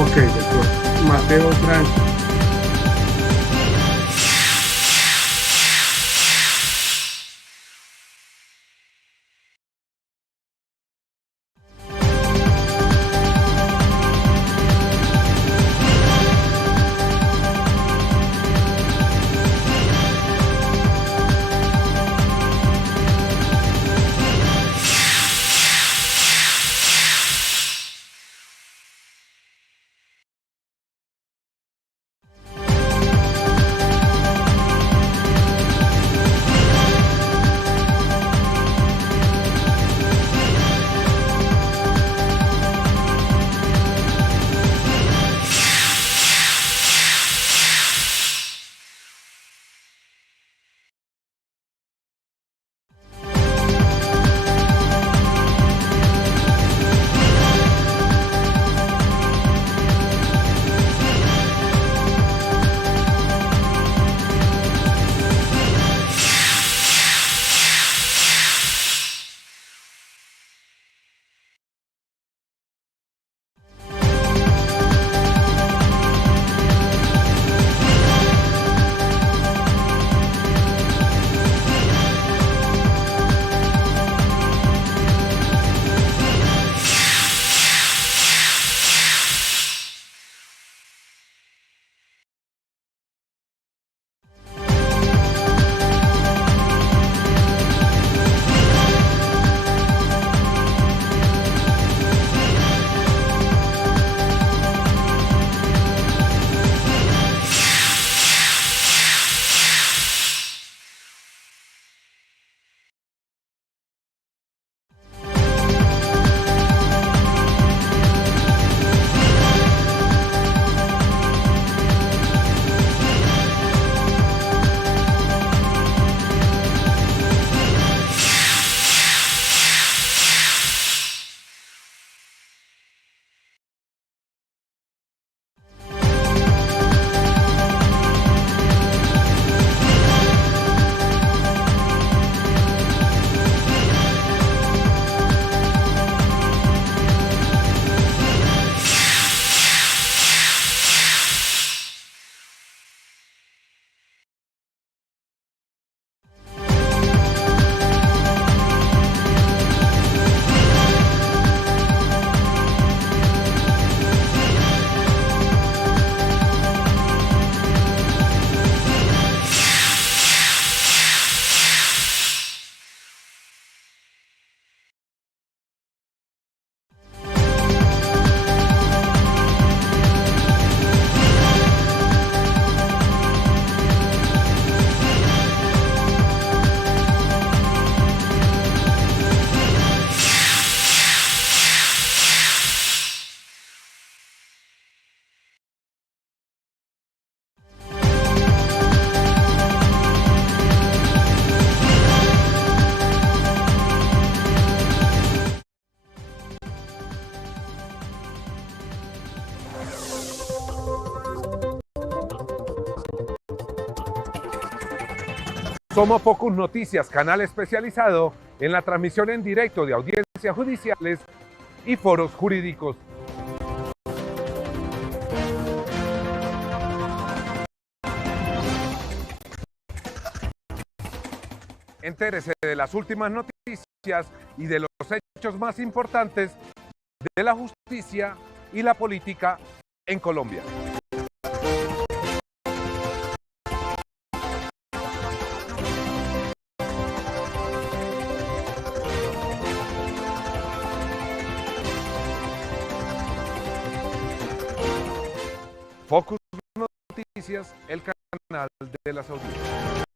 Ok, doctor. Mateo Franco. Somos Focus Noticias, canal especializado en la transmisión en directo de audiencias judiciales y foros jurídicos. Entérese de las últimas noticias y de los hechos más importantes de la justicia y la política en Colombia. Focus Noticias, el canal de las audiencias.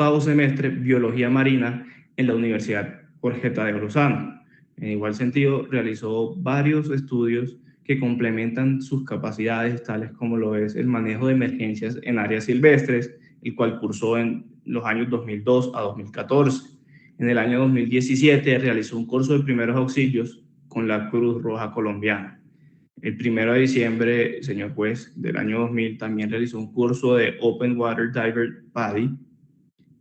octavo semestre Biología Marina en la Universidad Jorge Tadeo Lozano. En igual sentido, realizó varios estudios que complementan sus capacidades, tales como lo es el manejo de emergencias en áreas silvestres, el cual cursó en los años 2002 a 2014. En el año 2017 realizó un curso de primeros auxilios con la Cruz Roja Colombiana. El 1 de diciembre, señor juez, del año 2000 también realizó un curso de Open Water Diver PADI.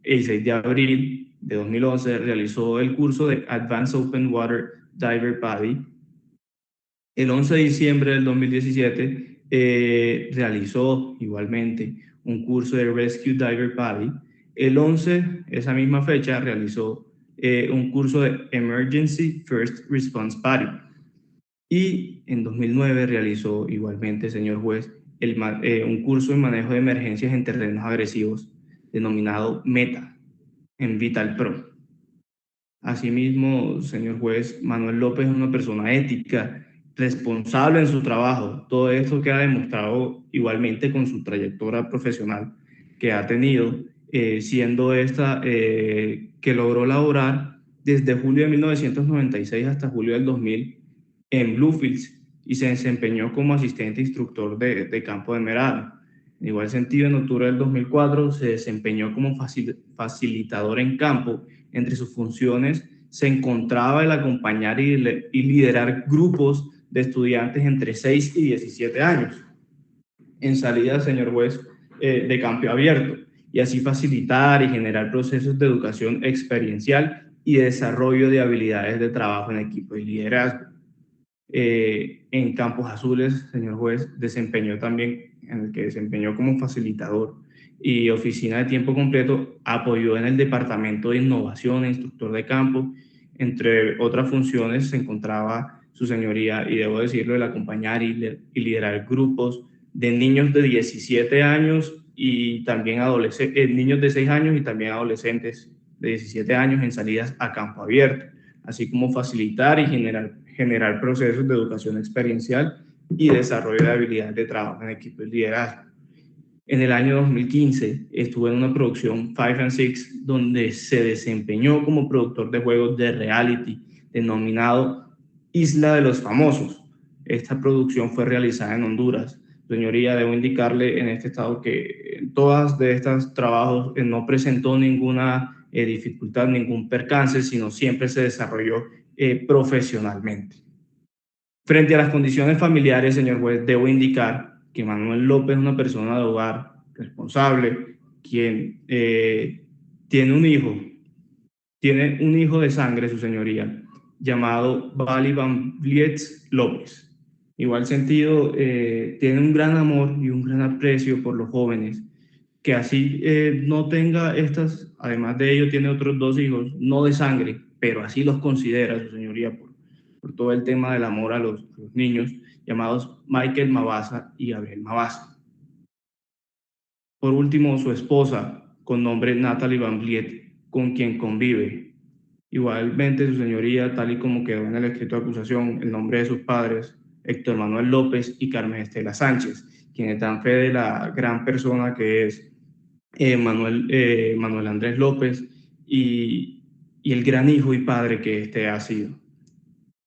El 6 de abril de 2011 realizó el curso de Advanced Open Water Diver PADI. El 11 de diciembre del 2017 realizó igualmente un curso de Rescue Diver PADI. El 11, esa misma fecha, realizó un curso de Emergency First Response PADI. Y en 2009 realizó igualmente, señor juez, un curso de manejo de emergencias en terrenos agresivos denominado META en Vital Pro. Asimismo, señor juez, Manuel López es una persona ética, responsable en su trabajo. Todo esto queda demostrado igualmente con su trayectoria profesional que ha tenido, siendo esta que logró laborar desde julio de 1996 hasta julio del 2000 en Bluefields y se desempeñó como asistente instructor de campo de Merano. En igual sentido, en octubre del 2004 se desempeñó como facilitador en campo. Entre sus funciones se encontraba el acompañar y liderar grupos de estudiantes entre 6 y 17 años en salida, señor juez, de campo abierto, y así facilitar y generar procesos de educación experiencial y desarrollo de habilidades de trabajo en equipo y liderazgo. En Campos Azules, señor juez, en el que desempeñó como facilitador y oficina de tiempo completo, apoyó en el departamento de innovación e instructor de campo. Entre otras funciones se encontraba su señoría, y debo decirlo, el acompañar y liderar grupos de niños de 17 años y también niños de 6 años y también adolescentes de 17 años en salidas a campo abierto, así como facilitar y generar procesos de educación experiencial y desarrollo de habilidades de trabajo en equipo y liderazgo. En el año 2015 estuve en una producción 5 and 6 donde se desempeñó como productor de juegos de reality denominado Isla de los Famosos. Esta producción fue realizada en Honduras. Señoría, debo indicarle en este estado que en todas de estos trabajos no presentó ninguna dificultad, ningún percance, sino siempre se desarrolló profesionalmente. Frente a las condiciones familiares, señor juez, debo indicar que Manuel López es una persona de hogar responsable, quien tiene un hijo de sangre, su señoría, llamado Bali Van Vliet López. Igual sentido, tiene un gran amor y un gran aprecio por los jóvenes, que así no tenga estas, además de ello tiene otros 2 hijos, no de sangre, pero así los considera su señoría por todo el tema del amor a los niños, llamados Michael Mabasa y Gabriel Mabasa. Por último, su esposa, con nombre Natalie Van Vliet, con quien convive. Igualmente, su señoría, tal y como quedó en el escrito de acusación, el nombre de sus padres, Héctor Manuel López y Carmen Estela Sánchez, quienes dan fe de la gran persona que es Manuel Andrés López y el gran hijo y padre que este ha sido.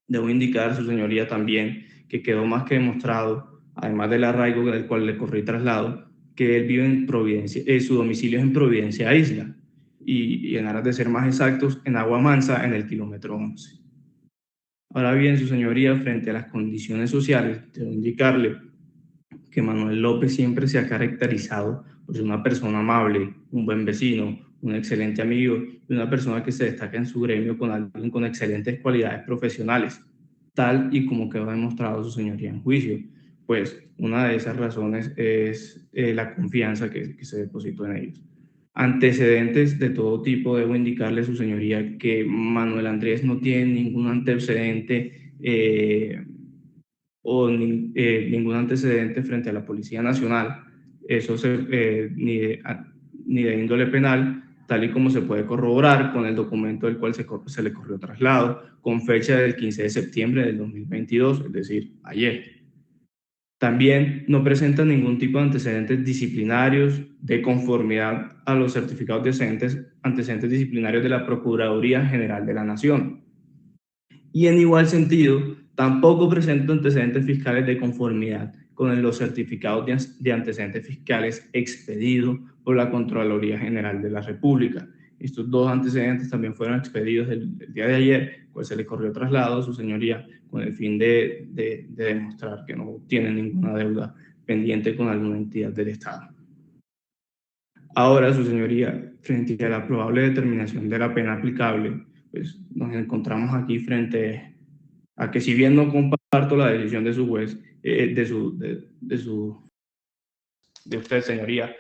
Debo indicar, su señoría, también que quedó más que demostrado, además del arraigo del cual le corrí traslado, que él vive en Providencia, su domicilio es en Providencia Isla, y en aras de ser más exactos, en Agua Mansa, en el kilómetro 11. Ahora bien, su señoría, frente a las condiciones sociales, debo indicarle que Manuel López siempre se ha caracterizado por ser una persona amable, un buen vecino, un excelente amigo y una persona que se destaca en su gremio con excelentes cualidades profesionales, tal y como quedó demostrado su señoría en juicio. Pues una de esas razones es la confianza que se depositó en ellos. Antecedentes de todo tipo, debo indicarle, su señoría, que Manuel Andrés no tiene ningún antecedente ningún antecedente frente a la Policía Nacional, eso ni de índole penal, tal y como se puede corroborar con el documento del cual se le corrió traslado, con fecha del 15 de septiembre del 2022, es decir, ayer. También no presenta ningún tipo de antecedentes disciplinarios de conformidad a los certificados de antecedentes disciplinarios de la Procuraduría General de la Nación. Y en igual sentido, tampoco presenta antecedentes fiscales de conformidad con los certificados de antecedentes fiscales expedidos por la Contraloría General de la República. Estos dos antecedentes también fueron expedidos el día de ayer, pues se le corrió traslado a su señoría con el fin de demostrar que no tiene ninguna deuda pendiente con alguna entidad del Estado. Ahora, su señoría, frente a la probable determinación de la pena aplicable, pues nos encontramos aquí frente a que, si bien no comparto la decisión de su juez, de usted, señoría,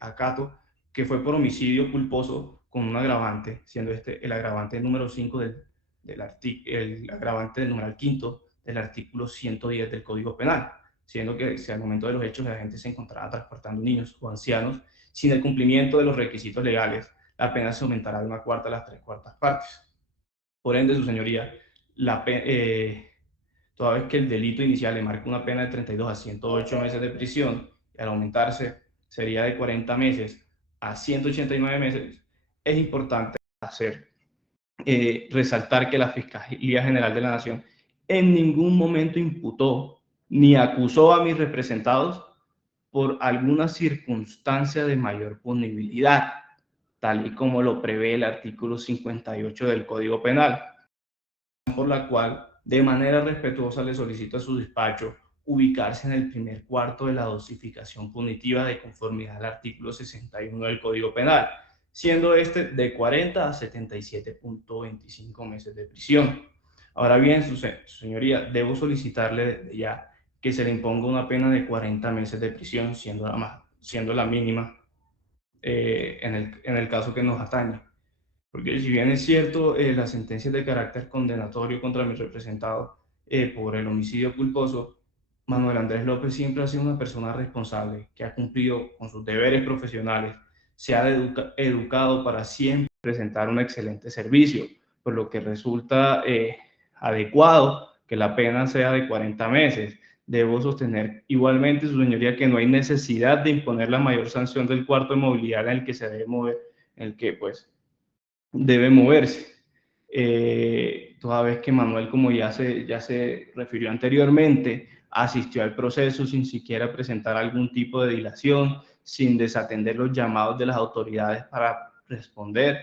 acato que fue por homicidio culposo con un agravante, siendo este el agravante número 5 el agravante del numeral quinto del artículo 110 del Código Penal, siendo que si al momento de los hechos la gente se encontraba transportando niños o ancianos sin el cumplimiento de los requisitos legales, la pena se aumentará de 1/4 a las 3/4 partes. Por ende, su señoría, toda vez que el delito inicial le marca una pena de 32 a 108 meses de prisión, y al aumentarse sería de 40 meses a 189 meses, es importante resaltar que la Fiscalía General de la Nación en ningún momento imputó ni acusó a mis representados por alguna circunstancia de mayor punibilidad, tal y como lo prevé el artículo 58 del Código Penal, por la cual de manera respetuosa le solicito a su despacho ubicarse en el primer cuarto de la dosificación punitiva de conformidad al artículo 61 del Código Penal, siendo este de 40 a 77.25 meses de prisión. Ahora bien, su señoría, debo solicitarle desde ya que se le imponga una pena de 40 meses de prisión, siendo la mínima en el caso que nos atañe. Porque si bien es cierto, las sentencias de carácter condenatorio contra mi representado por el homicidio culposo, Manuel Andrés López siempre ha sido una persona responsable, que ha cumplido con sus deberes profesionales, se ha educado para siempre presentar un excelente servicio, por lo que resulta adecuado que la pena sea de 40 meses. Debo sostener igualmente, su señoría, que no hay necesidad de imponer la mayor sanción del cuarto de movilidad en el que se debe mover, en el que pues debe moverse. Toda vez que Manuel, como ya se refirió anteriormente, asistió al proceso sin siquiera presentar algún tipo de dilación, sin desatender los llamados de las autoridades para responder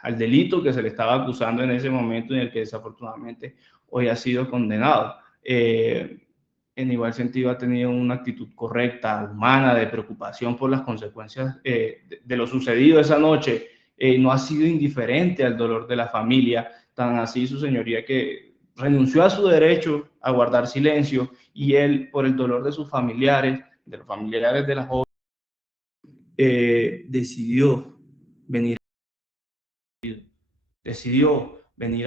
al delito que se le estaba acusando en ese momento, en el que desafortunadamente hoy ha sido condenado. En igual sentido, ha tenido una actitud correcta, humana, de preocupación por las consecuencias de lo sucedido esa noche. No ha sido indiferente al dolor de la familia, tan así, su señoría, que renunció a su derecho a guardar silencio, y él, por el dolor de sus familiares, de los familiares de la joven, decidió venir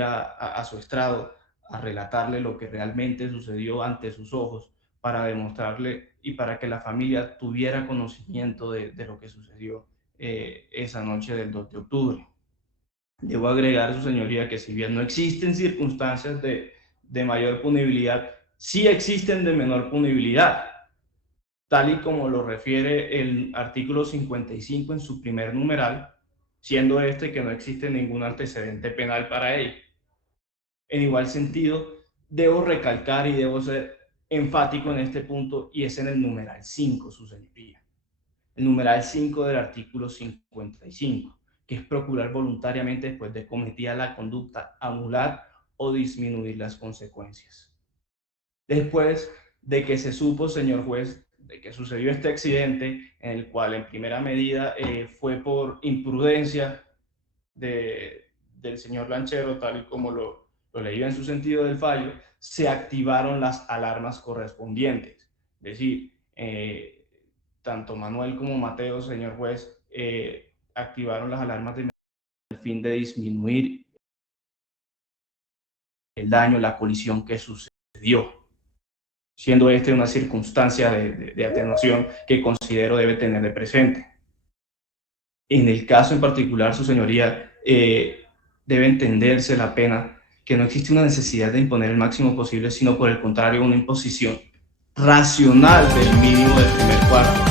a su estrado a relatarle lo que realmente sucedió ante sus ojos, para demostrarle y para que la familia tuviera conocimiento de lo que sucedió esa noche del 2 de octubre. Debo agregar, su señoría, que si bien no existen circunstancias de mayor punibilidad, sí existen de menor punibilidad, tal y como lo refiere el artículo 55 en su primer numeral, siendo este que no existe ningún antecedente penal para él. En igual sentido, debo recalcar y debo ser enfático en este punto, y es en el numeral 5, su señoría. El numeral 5 del artículo 55, que es procurar voluntariamente, después de cometida la conducta, anular o disminuir las consecuencias. Después de que se supo, señor juez, de que sucedió este accidente, en el cual en primera medida fue por imprudencia del señor Lanchero, tal y como lo leía en su sentido del fallo, se activaron las alarmas correspondientes. Es decir, tanto Manuel como Mateo, señor juez, activaron las alarmas de el fin de disminuir el daño, la colisión que sucedió, siendo esta una circunstancia de atenuación que considero debe tener de presente. En el caso en particular, su señoría, debe entenderse la pena que no existe una necesidad de imponer el máximo posible, sino por el contrario, una imposición racional del mínimo del primer cuarto.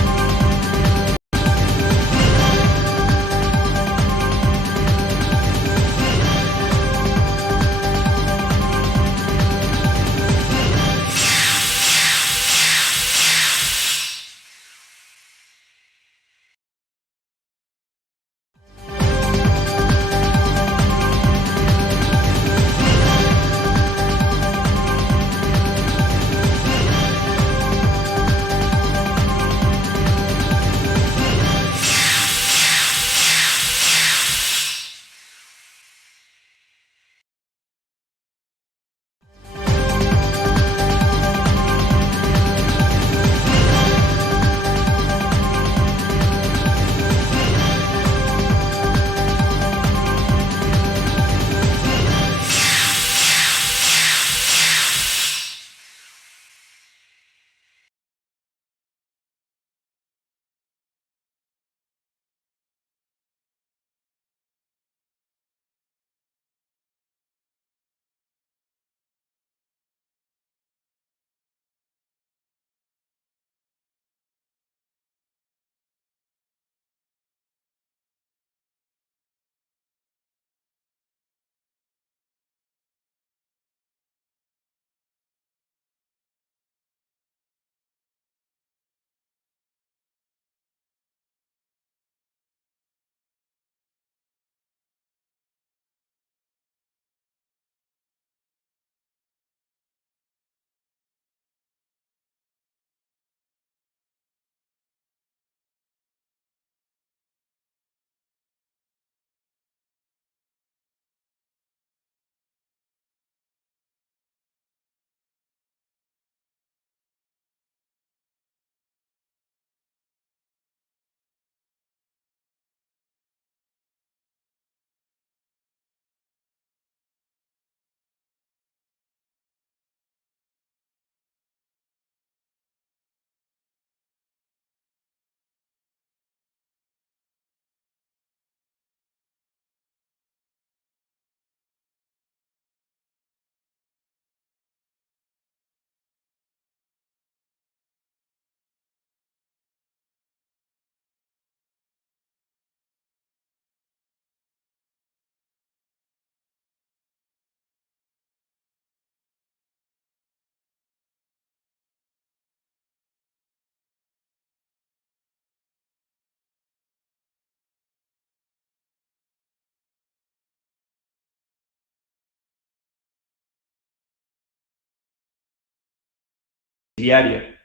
Diaria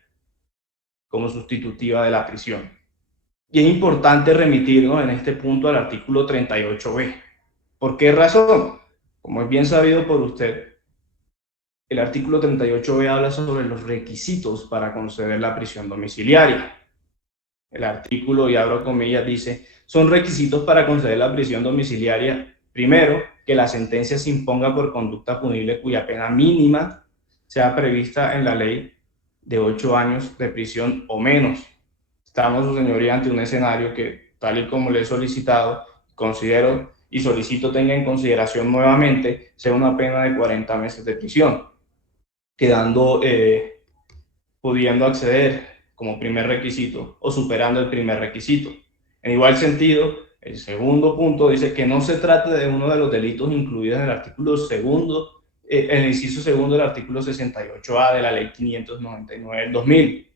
como sustitutiva de la prisión. Y es importante remitirnos en este punto al artículo 38b. ¿Por qué razón? Como es bien sabido por usted, el artículo 38b habla sobre los requisitos para conceder la prisión domiciliaria. El artículo, y abro comillas, dice: son requisitos para conceder la prisión domiciliaria, primero, que la sentencia se imponga por conducta punible cuya pena mínima sea prevista en la ley de 8 años de prisión o menos. Estamos, su señoría, ante un escenario que, tal y como le he solicitado, considero y solicito tenga en consideración nuevamente, sea una pena de 40 meses de prisión, quedando, pudiendo acceder como primer requisito o superando el primer requisito. En igual sentido, el segundo punto dice que no se trate de uno de los delitos incluidos en el artículo segundo, el inciso segundo del artículo 68A de la ley 599 del 2000.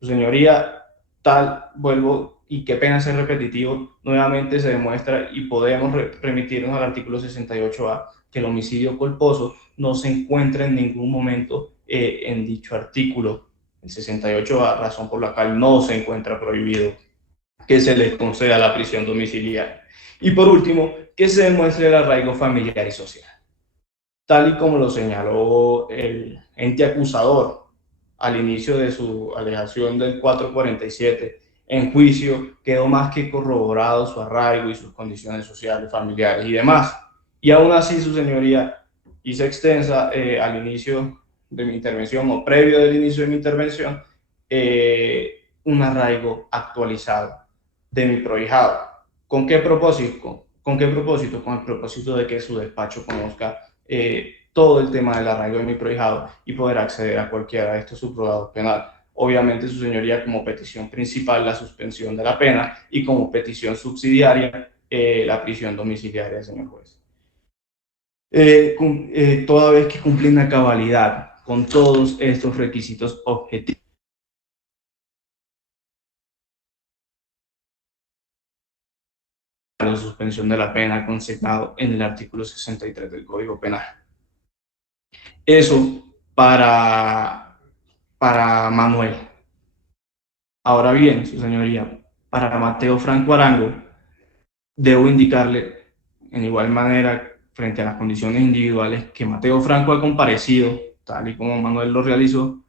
Su señoría, tal, vuelvo, y qué pena ser repetitivo, nuevamente se demuestra y podemos remitirnos al artículo 68A, que el homicidio culposo no se encuentra en ningún momento en dicho artículo. El 68A, razón por la cual no se encuentra prohibido que se les conceda la prisión domiciliaria. Y por último, que se demuestre el arraigo familiar y social. Tal y como lo señaló el ente acusador al inicio de su alegación del 447, en juicio quedó más que corroborado su arraigo y sus condiciones sociales, familiares y demás. Y aún así, su señoría, hice extensa al inicio de mi intervención o previo del inicio de mi intervención, un arraigo actualizado de mi prohijado. ¿Con qué propósito? ¿Con qué propósito? Con el propósito de que su despacho conozca todo el tema del arraigo de mi prohijado y poder acceder a cualquiera de estos subrogados penales. Obviamente, su señoría, como petición principal, la suspensión de la pena, y como petición subsidiaria, la prisión domiciliaria, señor juez. Toda vez que cumplen a cabalidad con todos estos requisitos objetivos, la suspensión de la pena consignado en el artículo 63 del Código Penal. Eso para Manuel. Ahora bien, su señoría, para Mateo Franco Arango, debo indicarle en igual manera, frente a las condiciones individuales, que Mateo Franco ha comparecido, tal y como Manuel lo realizó,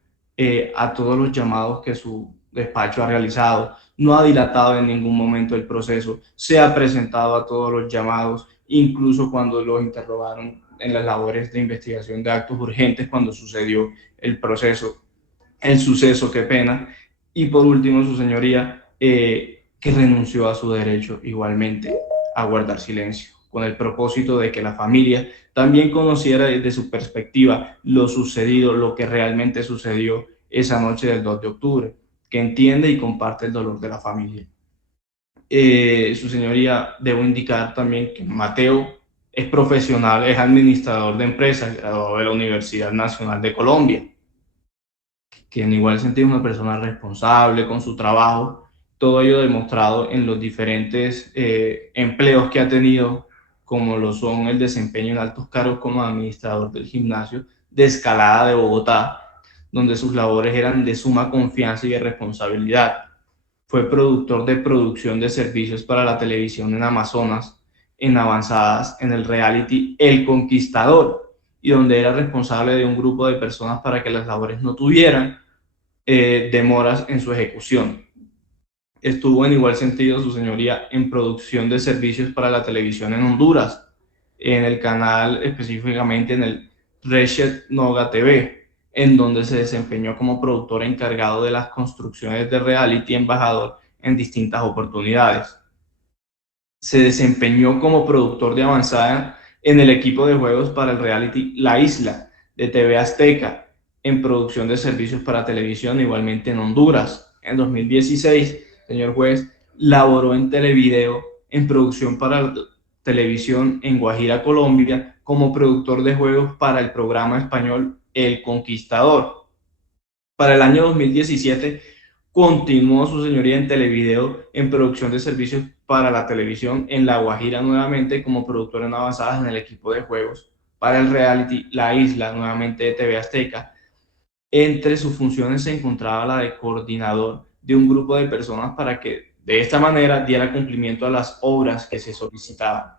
a todos los llamados que su despacho ha realizado. No ha dilatado en ningún momento el proceso, se ha presentado a todos los llamados, incluso cuando los interrogaron en las labores de investigación de actos urgentes, cuando sucedió el suceso, qué pena. Y por último, su señoría, que renunció a su derecho igualmente a guardar silencio, con el propósito de que la familia también conociera desde su perspectiva lo sucedido, lo que realmente sucedió esa noche del 2 de octubre, que entiende y comparte el dolor de la familia. Su señoría, debo indicar también que Mateo es profesional, es administrador de empresas, graduado de la Universidad Nacional de Colombia, que en igual sentido es una persona responsable con su trabajo, todo ello demostrado en los diferentes empleos que ha tenido, como lo son el desempeño en altos cargos como administrador del gimnasio de Escalada de Bogotá, donde sus labores eran de suma confianza y de responsabilidad. Fue productor de producción de servicios para la televisión en Amazonas, en avanzadas en el reality El Conquistador, y donde era responsable de un grupo de personas para que las labores no tuvieran demoras en su ejecución. Estuvo en igual sentido, su señoría, en producción de servicios para la televisión en Honduras, en el canal, específicamente en el Reshet Noga TV, en donde se desempeñó como productor encargado de las construcciones de reality embajador en distintas oportunidades. Se desempeñó como productor de avanzada en el equipo de juegos para el reality La Isla de TV Azteca, en producción de servicios para televisión, igualmente en Honduras. En 2016, señor juez, laboró en Televideo, en producción para televisión en Guajira, Colombia, como productor de juegos para el programa español El Conquistador. Para el año 2017, continuó su señoría en Televideo, en producción de servicios para la televisión en La Guajira, nuevamente como productor en avanzadas en el equipo de juegos para el reality La Isla, nuevamente de TV Azteca. Entre sus funciones se encontraba la de coordinador de un grupo de personas para que de esta manera diera cumplimiento a las obras que se solicitaban.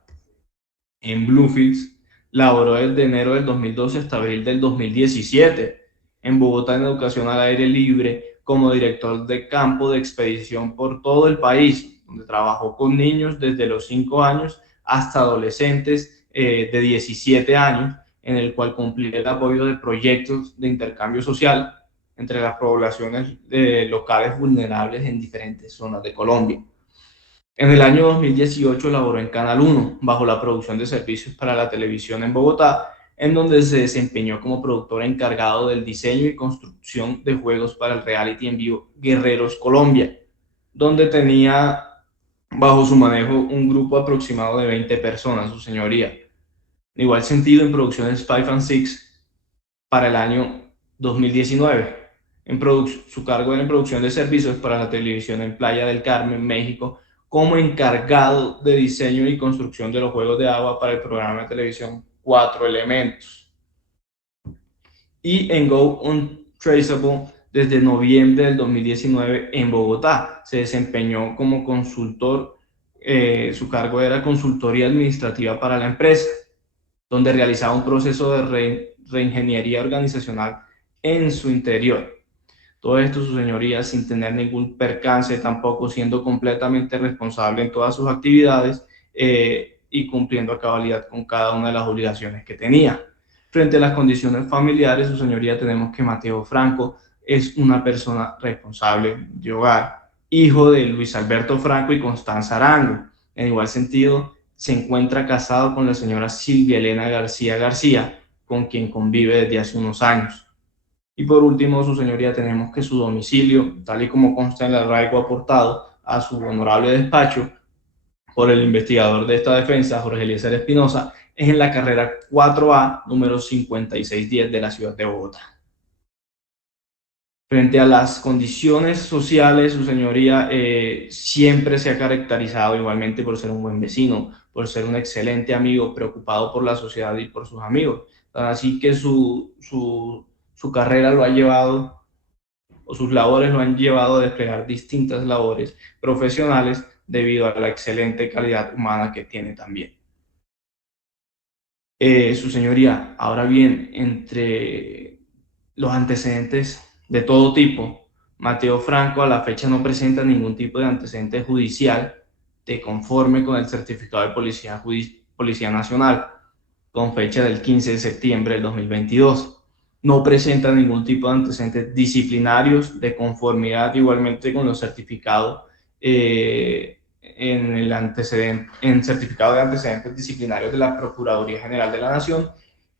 En Bluefields laboró desde enero del 2012 hasta abril del 2017. En Bogotá, en educación al aire libre, como director de campo de expedición por todo el país, donde trabajó con niños desde los 5 años hasta adolescentes de 17 años, en el cual cumplía el apoyo de proyectos de intercambio social entre las poblaciones locales vulnerables en diferentes zonas de Colombia. En el año 2018 laboró en Canal 1, bajo la producción de servicios para la televisión en Bogotá, en donde se desempeñó como productor encargado del diseño y construcción de juegos para el reality en vivo Guerreros Colombia, donde tenía bajo su manejo un grupo aproximado de 20 personas, su señoría. En igual sentido, en producciones 5 and 6 para el año 2019. Su cargo era en producción de servicios para la televisión en Playa del Carmen, México, como encargado de diseño y construcción de los juegos de agua para el programa de televisión 4 Elementos. Y en Go Untraceable, desde noviembre del 2019 en Bogotá, se desempeñó como consultor. Su cargo era consultoría administrativa para la empresa, donde realizaba un proceso de reingeniería organizacional en su interior. Todo esto, su señoría, sin tener ningún percance, tampoco siendo completamente responsable en todas sus actividades y cumpliendo a cabalidad con cada una de las obligaciones que tenía. Frente a las condiciones familiares, su señoría, tenemos que Mateo Franco es una persona responsable de hogar, hijo de Luis Alberto Franco y Constanza Arango. En igual sentido, se encuentra casado con la señora Silvia Elena García García, con quien convive desde hace unos años. Y por último, su señoría, tenemos que su domicilio, tal y como consta en el arraigo aportado a su honorable despacho por el investigador de esta defensa, Jorge Eliezer Espinosa, es en la carrera 4A, número 5610 de la ciudad de Bogotá. Frente a las condiciones sociales, su señoría siempre se ha caracterizado igualmente por ser un buen vecino, por ser un excelente amigo, preocupado por la sociedad y por sus amigos. Así que su carrera lo ha llevado, o sus labores lo han llevado a desplegar distintas labores profesionales debido a la excelente calidad humana que tiene también. Su señoría, ahora bien, entre los antecedentes de todo tipo, Mateo Franco a la fecha no presenta ningún tipo de antecedente judicial de conforme con el certificado de Policía Nacional, con fecha del 15 de septiembre del 2022. No presenta ningún tipo de antecedentes disciplinarios de conformidad igualmente con los certificados en certificado de antecedentes disciplinarios de la Procuraduría General de la Nación,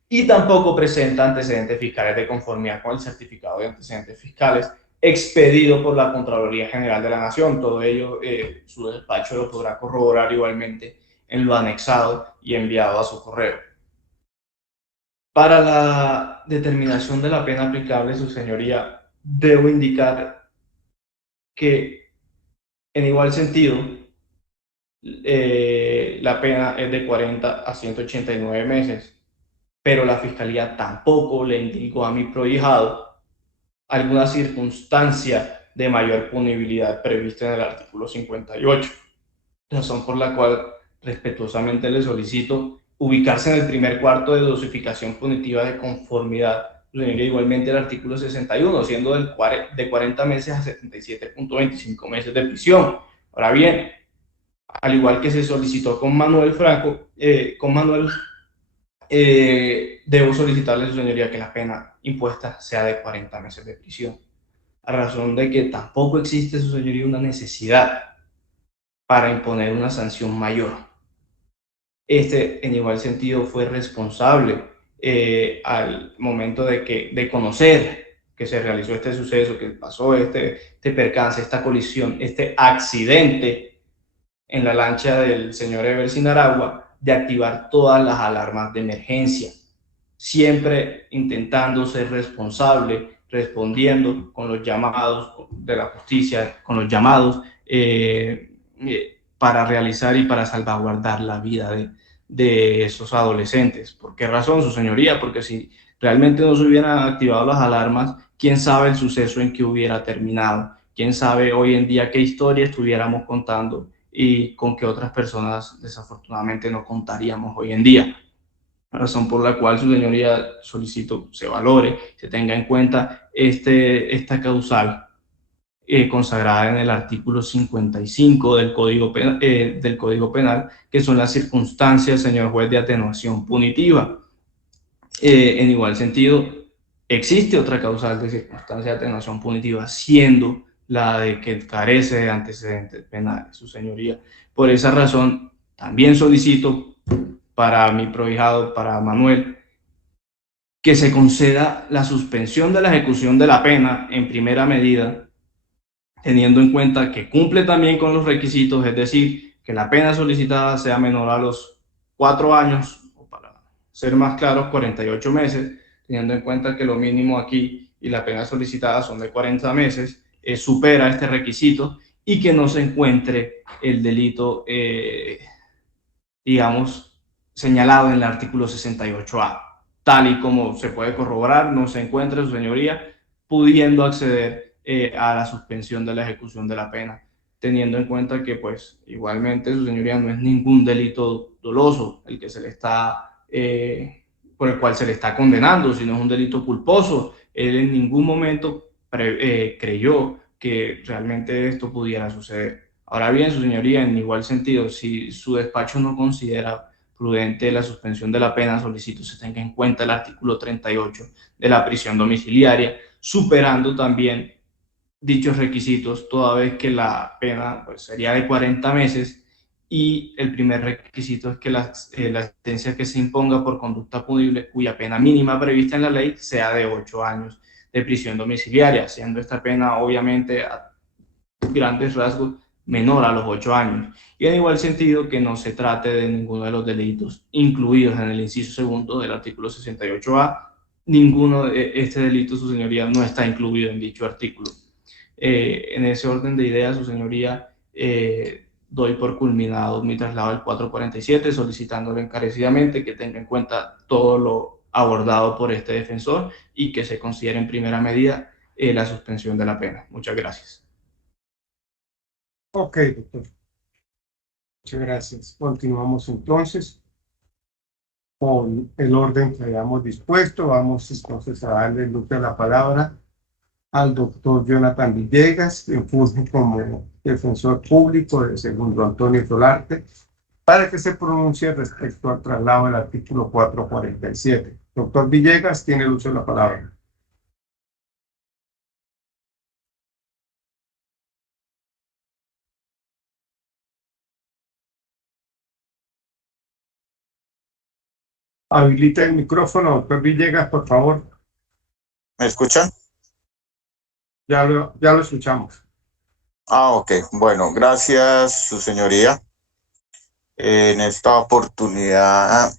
y tampoco presenta antecedentes fiscales de conformidad con el certificado de antecedentes fiscales expedido por la Contraloría General de la Nación. Todo ello su despacho lo podrá corroborar igualmente en lo anexado y enviado a su correo. Para la determinación de la pena aplicable, su señoría, debo indicar que en igual sentido la pena es de 40 a 189 meses, pero la Fiscalía tampoco le indicó a mi prohijado alguna circunstancia de mayor punibilidad prevista en el artículo 58, razón por la cual respetuosamente le solicito ubicarse en el primer cuarto de dosificación punitiva de conformidad. Igualmente el artículo 61, siendo de 40 meses a 77.25 meses de prisión. Ahora bien, al igual que se solicitó con Manuel Franco, debo solicitarle a su señoría que la pena impuesta sea de 40 meses de prisión, a razón de que tampoco existe, su señoría, una necesidad para imponer una sanción mayor. En igual sentido, fue responsable al momento de conocer que se realizó este suceso, que pasó este percance, esta colisión, este accidente en la lancha del señor Eversin Aragua, de activar todas las alarmas de emergencia, siempre intentando ser responsable, respondiendo con los llamados de la justicia, con los llamados para realizar y para salvaguardar la vida de esos adolescentes. ¿Por qué razón, su señoría? Porque si realmente no se hubieran activado las alarmas, quién sabe el suceso en que hubiera terminado, quién sabe hoy en día qué historia estuviéramos contando y con qué otras personas desafortunadamente no contaríamos hoy en día. Razón por la cual, su señoría, solicito se valore, se tenga en cuenta esta causal consagrada en el artículo 55 del Código Penal, que son las circunstancias, señor juez, de atenuación punitiva. En igual sentido, existe otra causal de circunstancia de atenuación punitiva, siendo la de que carece de antecedentes penales, su señoría. Por esa razón, también solicito para mi prohijado, para Manuel, que se conceda la suspensión de la ejecución de la pena en primera medida, teniendo en cuenta que cumple también con los requisitos, es decir, que la pena solicitada sea menor a los 4 años, o para ser más claros, 48 meses, teniendo en cuenta que lo mínimo aquí y la pena solicitada son de 40 meses, supera este requisito, y que no se encuentre el delito, digamos, señalado en el artículo 68A. Tal y como se puede corroborar, no se encuentra, su señoría, pudiendo acceder a la suspensión de la ejecución de la pena, teniendo en cuenta que, pues, igualmente, su señoría, no es ningún delito doloso el que se le está, por el cual se le está condenando, sino es un delito culposo. Él en ningún momento creyó que realmente esto pudiera suceder. Ahora bien, su señoría, en igual sentido, si su despacho no considera prudente la suspensión de la pena, solicito se tenga en cuenta el artículo 38 de la prisión domiciliaria, superando también dichos requisitos, toda vez que la pena, pues, sería de 40 meses y el primer requisito es que la sentencia que se imponga por conducta punible, cuya pena mínima prevista en la ley sea de 8 años de prisión domiciliaria, siendo esta pena obviamente a grandes rasgos menor a los 8 años. Y en igual sentido que no se trate de ninguno de los delitos incluidos en el inciso segundo del artículo 68A. Ninguno de este delito, su señoría, no está incluido en dicho artículo. En ese orden de ideas, su señoría, doy por culminado mi traslado al 447, solicitándole encarecidamente que tenga en cuenta todo lo abordado por este defensor y que se considere en primera medida la suspensión de la pena. Muchas gracias. Ok, doctor. Muchas gracias. Continuamos entonces con el orden que habíamos dispuesto. Vamos entonces a darle la palabra al doctor Jonathan Villegas, que funge como defensor público del segundo Antonio Solarte, para que se pronuncie respecto al traslado del artículo 447. Doctor Villegas, tiene el uso de la palabra. Habilita el micrófono, doctor Villegas, por favor. ¿Me escuchan? Ya lo escuchamos. Ok. Bueno, gracias, su señoría. En esta oportunidad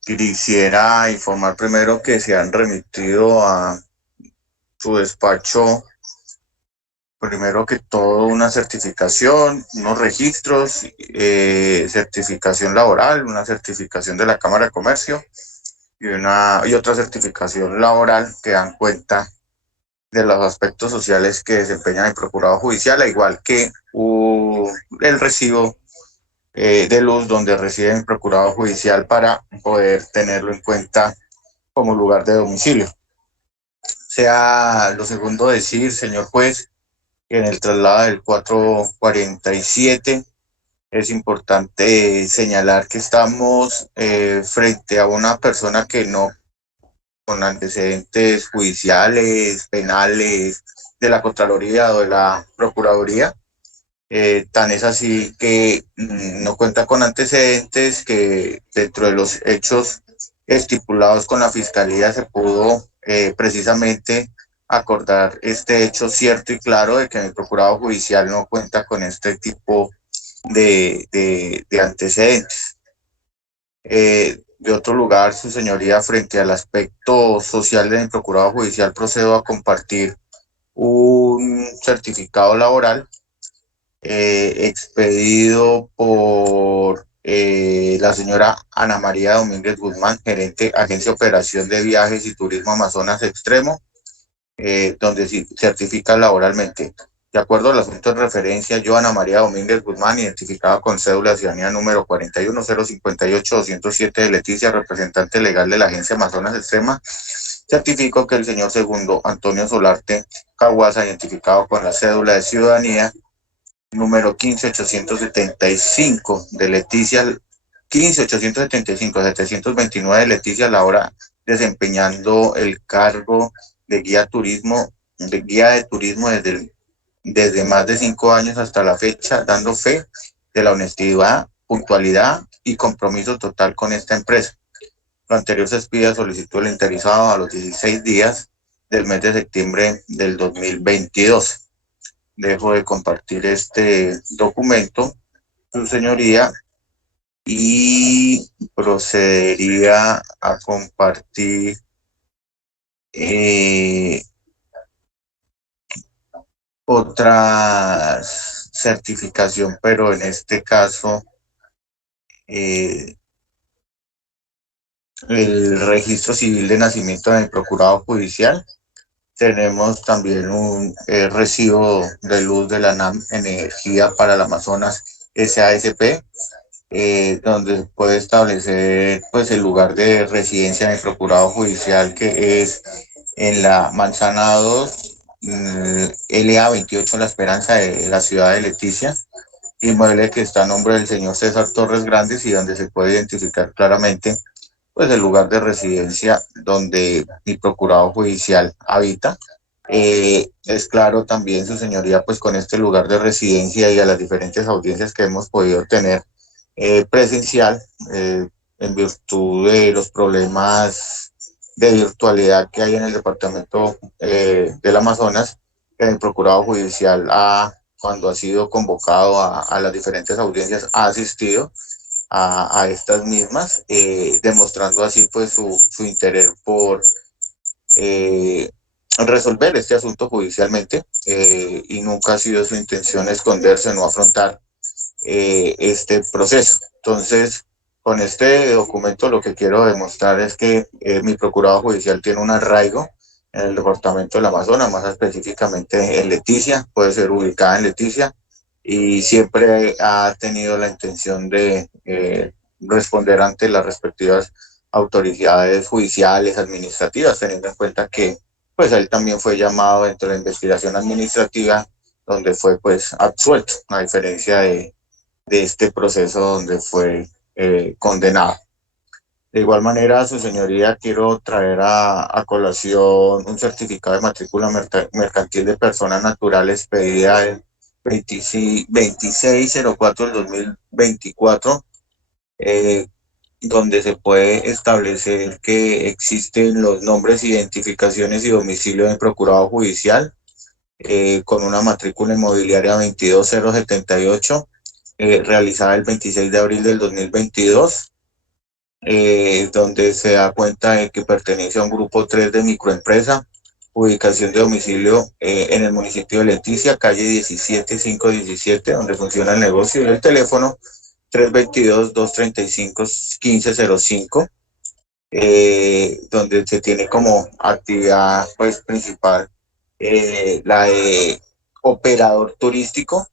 quisiera informar primero que se han remitido a su despacho, primero que todo, una certificación, unos registros, certificación laboral, una certificación de la Cámara de Comercio y otra certificación laboral que dan cuenta de los aspectos sociales que desempeña el Procurador Judicial, al igual que el recibo de luz donde reside el Procurador Judicial para poder tenerlo en cuenta como lugar de domicilio. Sea lo segundo decir, señor juez, que en el traslado del 447 es importante señalar que estamos frente a una persona que no con antecedentes judiciales, penales, de la Contraloría o de la Procuraduría. Tan es así que no cuenta con antecedentes, que dentro de los hechos estipulados con la Fiscalía se pudo precisamente acordar este hecho cierto y claro de que el Procurador Judicial no cuenta con este tipo de antecedentes. De otro lugar, su señoría, frente al aspecto social del Procurador Judicial, procedo a compartir un certificado laboral expedido por la señora Ana María Domínguez Guzmán, gerente Agencia de Operación de Viajes y Turismo Amazonas Extremo, donde se certifica laboralmente. De acuerdo al asunto de referencia, yo, Ana María Domínguez Guzmán, identificada con cédula de ciudadanía número 41058-207 de Leticia, representante legal de la Agencia Amazonas Extrema, certifico que el señor segundo Antonio Solarte Caguasa, identificado con la cédula de ciudadanía número 15875 de Leticia, 15875-729 de Leticia, Laura, desempeñando el cargo de guía de turismo desde más de 5 años hasta la fecha, dando fe de la honestidad, puntualidad y compromiso total con esta empresa. Lo anterior se expide a solicitud del interesado a los 16 días del mes de septiembre del 2022. Dejo de compartir este documento, su señoría, y procedería a compartir otra certificación, pero en este caso el registro civil de nacimiento del Procurador Judicial. Tenemos también un recibo de luz de la NAM Energía para el Amazonas SASP, donde se puede establecer pues el lugar de residencia del Procurador Judicial, que es en la Manzana 2, LA 28, La Esperanza, de la ciudad de Leticia, inmueble que está a nombre del señor César Torres Grandes y donde se puede identificar claramente pues el lugar de residencia donde mi procurador judicial habita. Es claro también, su señoría, pues con este lugar de residencia y a las diferentes audiencias que hemos podido tener presencial, en virtud de los problemas de virtualidad que hay en el departamento del Amazonas, el Procurador Judicial, cuando ha sido convocado a las diferentes audiencias, ha asistido a estas mismas, demostrando así pues su interés por resolver este asunto judicialmente, y nunca ha sido su intención esconderse, no afrontar este proceso. Entonces, con este documento lo que quiero demostrar es que mi procurador judicial tiene un arraigo en el departamento del Amazonas, más específicamente en Leticia, puede ser ubicada en Leticia, y siempre ha tenido la intención de responder ante las respectivas autoridades judiciales, administrativas, teniendo en cuenta que pues él también fue llamado dentro de la investigación administrativa, donde fue pues absuelto, a diferencia de este proceso donde fue condenado. De igual manera, su señoría, quiero traer a colación un certificado de matrícula mercantil de personas naturales pedida el 2604 del 2024, donde se puede establecer que existen los nombres, identificaciones y domicilio del procurador judicial, con una matrícula inmobiliaria 22078, realizada el 26 de abril del 2022, donde se da cuenta de que pertenece a un grupo 3 de microempresa, ubicación de domicilio en el municipio de Leticia, calle 17517, donde funciona el negocio, y el teléfono 322-235-1505, donde se tiene como actividad pues principal la de operador turístico,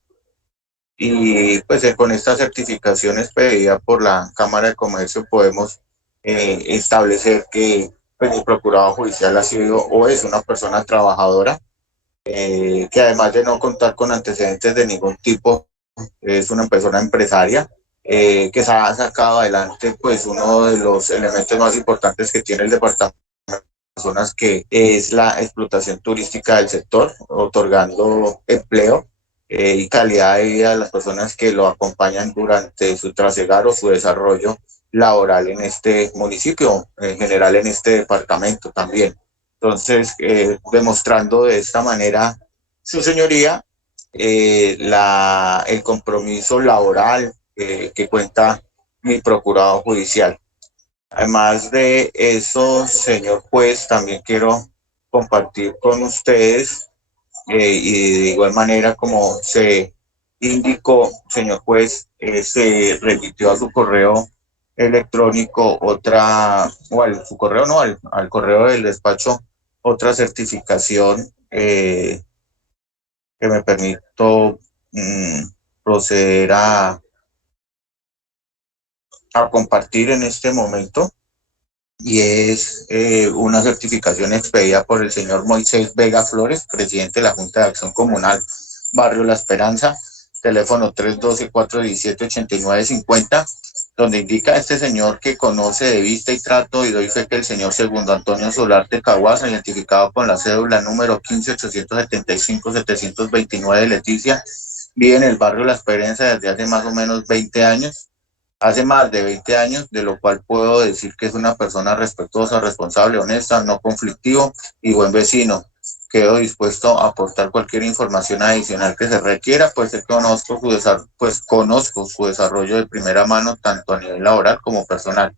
y pues con estas certificaciones pedidas por la Cámara de Comercio podemos establecer que pues, el procurador judicial ha sido o es una persona trabajadora, que además de no contar con antecedentes de ningún tipo, es una persona empresaria, que se ha sacado adelante pues uno de los elementos más importantes que tiene el departamento de personas, que es la explotación turística del sector, otorgando empleo y calidad de vida a las personas que lo acompañan durante su trasegar o su desarrollo laboral en este municipio, en general en este departamento también. Entonces, demostrando de esta manera, su señoría, el compromiso laboral que cuenta mi procurador judicial. Además de eso, señor juez, también quiero compartir con ustedes, y de igual manera como se indicó, señor juez, se remitió a su correo electrónico su correo no, al correo del despacho, otra certificación que me permito proceder a compartir en este momento, y es una certificación expedida por el señor Moisés Vega Flores, presidente de la Junta de Acción Comunal Barrio La Esperanza, teléfono 312-417-8950, donde indica a este señor que conoce de vista y trato, y doy fe que el señor Segundo Antonio Solarte Caguasa, identificado con la cédula número 15-875-729 de Leticia, vive en el barrio La Esperanza desde hace más o menos 20 años, hace más de 20 años, de lo cual puedo decir que es una persona respetuosa, responsable, honesta, no conflictivo y buen vecino. Quedo dispuesto a aportar cualquier información adicional que se requiera, pues conozco su desarrollo de primera mano, tanto a nivel laboral como personal.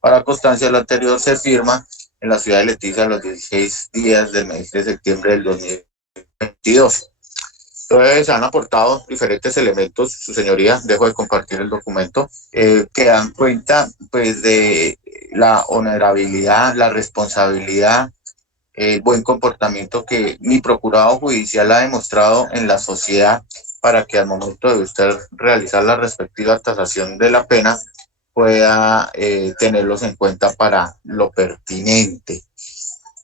Para constancia, lo anterior se firma en la ciudad de Leticia los 16 días del mes de septiembre del 2022. Entonces, han aportado diferentes elementos, su señoría, dejo de compartir el documento, que dan cuenta pues de la honorabilidad, la responsabilidad, el buen comportamiento que mi procurador judicial ha demostrado en la sociedad, para que al momento de usted realizar la respectiva tasación de la pena pueda tenerlos en cuenta para lo pertinente.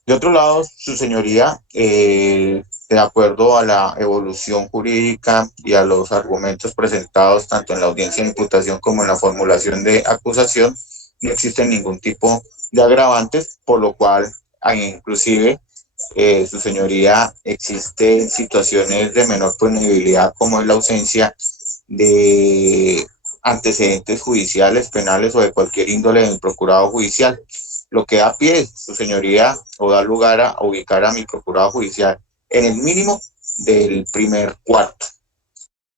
De otro lado, su señoría, de acuerdo a la evolución jurídica y a los argumentos presentados tanto en la audiencia de imputación como en la formulación de acusación, no existe ningún tipo de agravantes, por lo cual inclusive Su señoría, existen situaciones de menor punibilidad como es la ausencia de antecedentes judiciales, penales o de cualquier índole del procurado judicial, lo que da pie, su señoría, o da lugar a ubicar a mi procurado judicial en el mínimo del primer cuarto.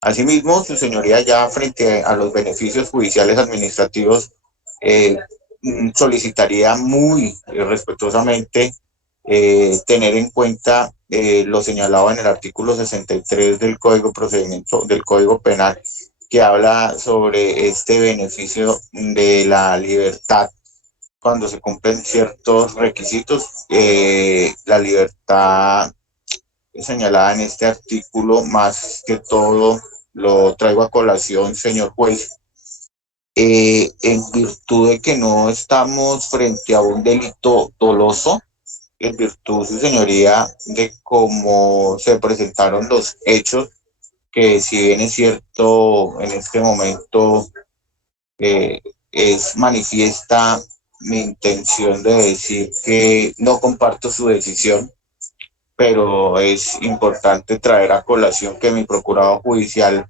Asimismo, su señoría, ya frente a los beneficios judiciales administrativos, solicitaría muy respetuosamente tener en cuenta lo señalado en el artículo 63 del Código Procedimiento del Código Penal, que habla sobre este beneficio de la libertad cuando se cumplen ciertos requisitos. La libertad señalada en este artículo, más que todo, lo traigo a colación, señor juez, en virtud de que no estamos frente a un delito doloso, en virtud, su señoría, de cómo se presentaron los hechos, que si bien es cierto, en este momento es manifiesta mi intención de decir que no comparto su decisión, pero es importante traer a colación que mi procurador judicial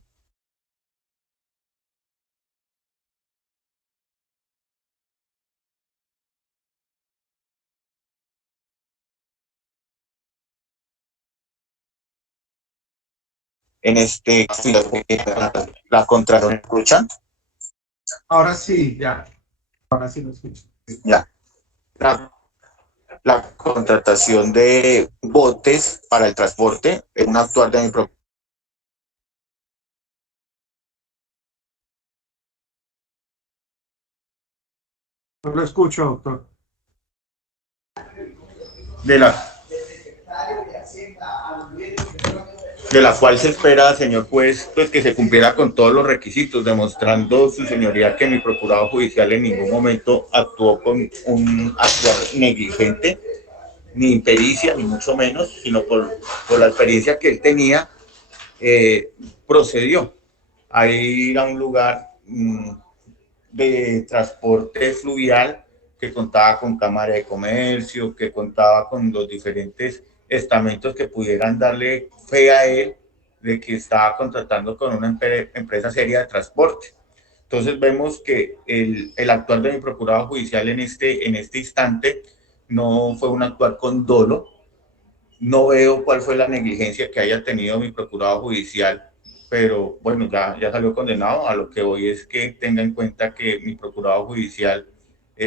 en este la contratación, ¿me escuchan? Ahora sí, ya. Ahora sí lo escucho. Ya. La contratación de botes para el transporte es un actuar de mi No lo escucho, doctor. de la cual se espera, señor juez, pues que se cumpliera con todos los requisitos, demostrando su señoría que mi procurador judicial en ningún momento actuó con un actuar negligente, ni impericia, ni mucho menos, sino por la experiencia que él tenía, procedió a ir a un lugar de transporte fluvial que contaba con cámara de comercio, que contaba con los diferentes estamentos que pudieran darle fe a él de que estaba contratando con una empresa seria de transporte. Entonces vemos que el actuar de mi procurador judicial en este instante no fue un actuar con dolo. No veo cuál fue la negligencia que haya tenido mi procurador judicial, pero bueno, ya salió condenado. A lo que voy es que tenga en cuenta que mi procurador judicial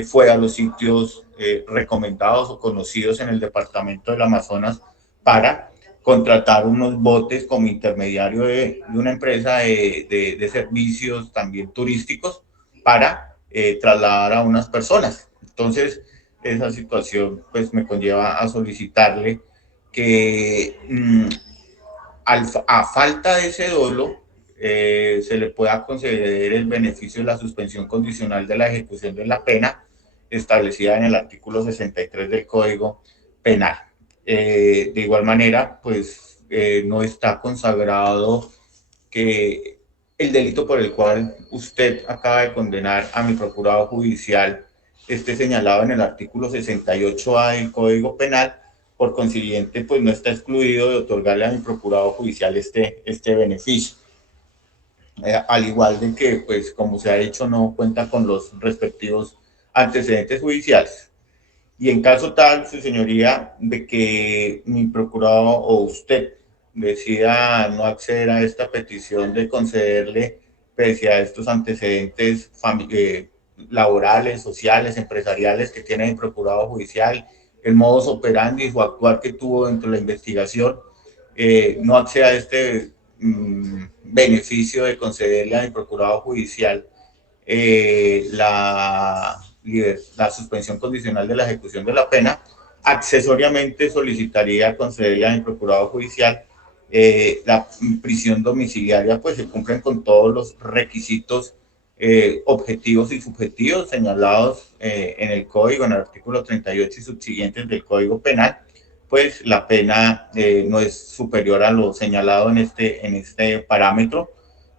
fue a los sitios recomendados o conocidos en el departamento del Amazonas para contratar unos botes como intermediario de una empresa de servicios también turísticos para trasladar a unas personas. Entonces, esa situación pues me conlleva a solicitarle que a falta de ese dolo se le pueda conceder el beneficio de la suspensión condicional de la ejecución de la pena establecida en el artículo 63 del Código Penal. De igual manera, pues no está consagrado que el delito por el cual usted acaba de condenar a mi procurador judicial esté señalado en el artículo 68A del Código Penal. Por consiguiente, pues no está excluido de otorgarle a mi procurador judicial este beneficio. Al igual de que, pues como se ha dicho, no cuenta con los respectivos antecedentes judiciales. Y en caso tal, su señoría, de que mi procurador o usted decida no acceder a esta petición de concederle, pese a estos antecedentes laborales, sociales, empresariales que tiene el procurador judicial, el modus operandi o actuar que tuvo dentro de la investigación, no acceda a este beneficio de concederle a mi procurador judicial la suspensión condicional de la ejecución de la pena. Accesoriamente solicitaría concederle a mi procurador judicial la prisión domiciliaria, pues se cumplen con todos los requisitos objetivos y subjetivos señalados en el código, en el artículo 38 y subsiguientes del Código Penal. Pues la pena no es superior a lo señalado en este parámetro.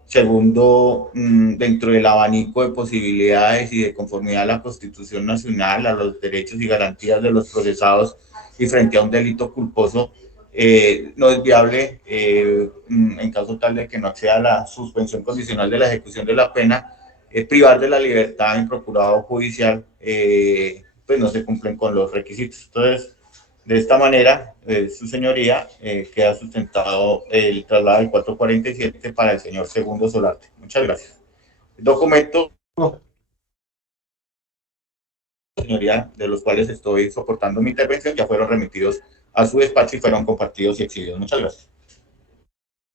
Segundo, dentro del abanico de posibilidades y de conformidad a la Constitución Nacional, a los derechos y garantías de los procesados y frente a un delito culposo, no es viable, en caso tal de que no acceda a la suspensión condicional de la ejecución de la pena, privar de la libertad en procurado judicial, pues no se cumplen con los requisitos. Entonces, de esta manera, su señoría, queda sustentado el traslado del 447 para el señor Segundo Solarte. Muchas gracias. Documentos, señoría, de los cuales estoy soportando mi intervención, ya fueron remitidos a su despacho y fueron compartidos y exhibidos. Muchas gracias.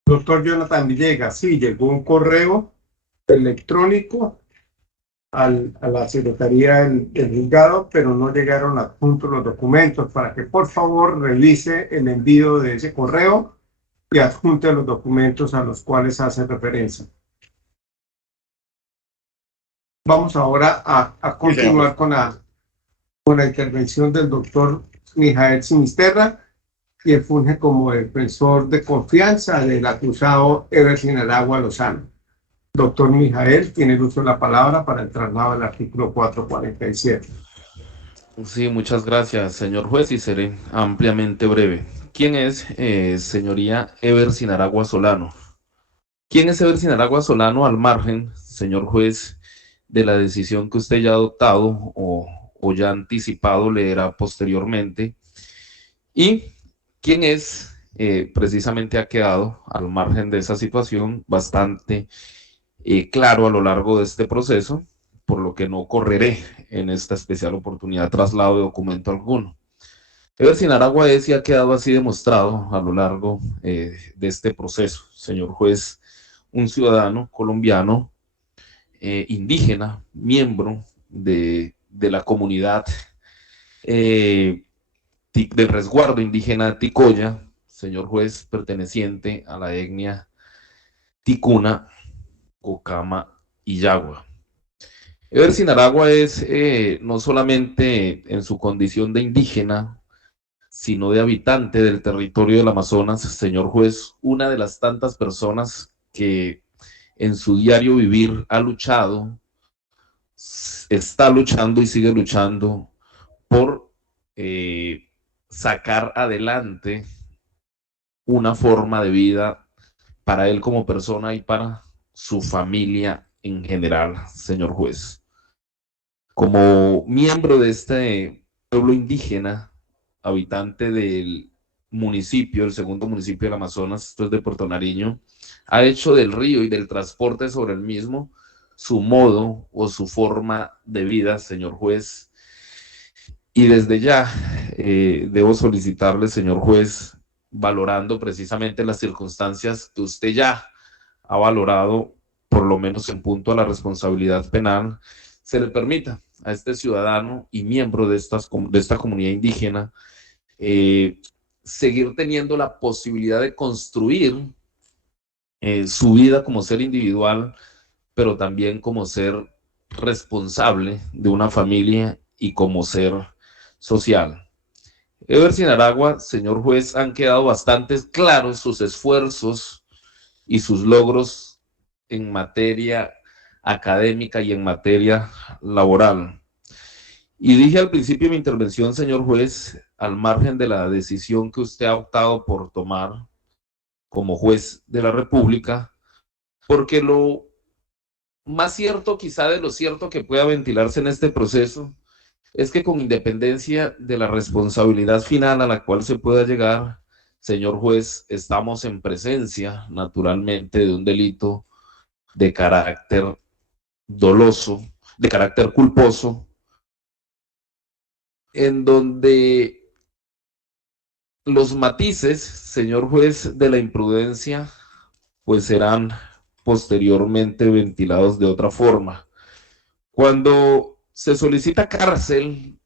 Doctor Jonathan Villegas, sí, llegó un correo electrónico a la Secretaría del Juzgado, pero no llegaron adjuntos los documentos, para que por favor revise el envío de ese correo y adjunte los documentos a los cuales hace referencia. Vamos ahora a continuar con la intervención del doctor Mijael Sinisterra, quien funge como defensor de confianza del acusado Ever Sinaragua Lozano. Doctor Mijael, tiene el uso de la palabra para el traslado del artículo 447. Sí, muchas gracias, señor juez, y seré ampliamente breve. ¿Quién es, señoría Ever Sinaragua Solano? ¿Quién es Ever Sinaragua Solano al margen, señor juez, de la decisión que usted ya ha adoptado o ya anticipado leerá posteriormente? ¿Y quién es, precisamente ha quedado al margen de esa situación bastante claro a lo largo de este proceso, por lo que no correré en esta especial oportunidad traslado de documento alguno? Ever Sinaragua es y ha quedado así demostrado a lo largo de este proceso, señor juez, un ciudadano colombiano indígena, miembro de la comunidad del resguardo indígena Ticoya, señor juez, perteneciente a la etnia Ticuna, Cocama y Yagua. Ever Sinaragua es no solamente en su condición de indígena, sino de habitante del territorio del Amazonas, señor juez, una de las tantas personas que en su diario vivir ha luchado, está luchando y sigue luchando por sacar adelante una forma de vida para él como persona y para su familia en general, señor juez. Como miembro de este pueblo indígena, habitante del municipio, el segundo municipio del Amazonas, esto es de Puerto Nariño, ha hecho del río y del transporte sobre el mismo su modo o su forma de vida, señor juez. Y desde ya debo solicitarle, señor juez, valorando precisamente las circunstancias que usted ya ha valorado, por lo menos en punto a la responsabilidad penal, se le permita a este ciudadano y miembro de esta comunidad indígena seguir teniendo la posibilidad de construir su vida como ser individual, pero también como ser responsable de una familia y como ser social. Ever Sinaragua, señor juez, han quedado bastante claros sus esfuerzos y sus logros en materia académica y en materia laboral. Y dije al principio de mi intervención, señor juez, al margen de la decisión que usted ha optado por tomar como juez de la República, porque lo más cierto quizá de lo cierto que pueda ventilarse en este proceso es que con independencia de la responsabilidad final a la cual se pueda llegar, señor juez, estamos en presencia naturalmente de un delito de carácter doloso, de carácter culposo, en donde los matices, señor juez, de la imprudencia, pues serán posteriormente ventilados de otra forma. Cuando se solicita cárcel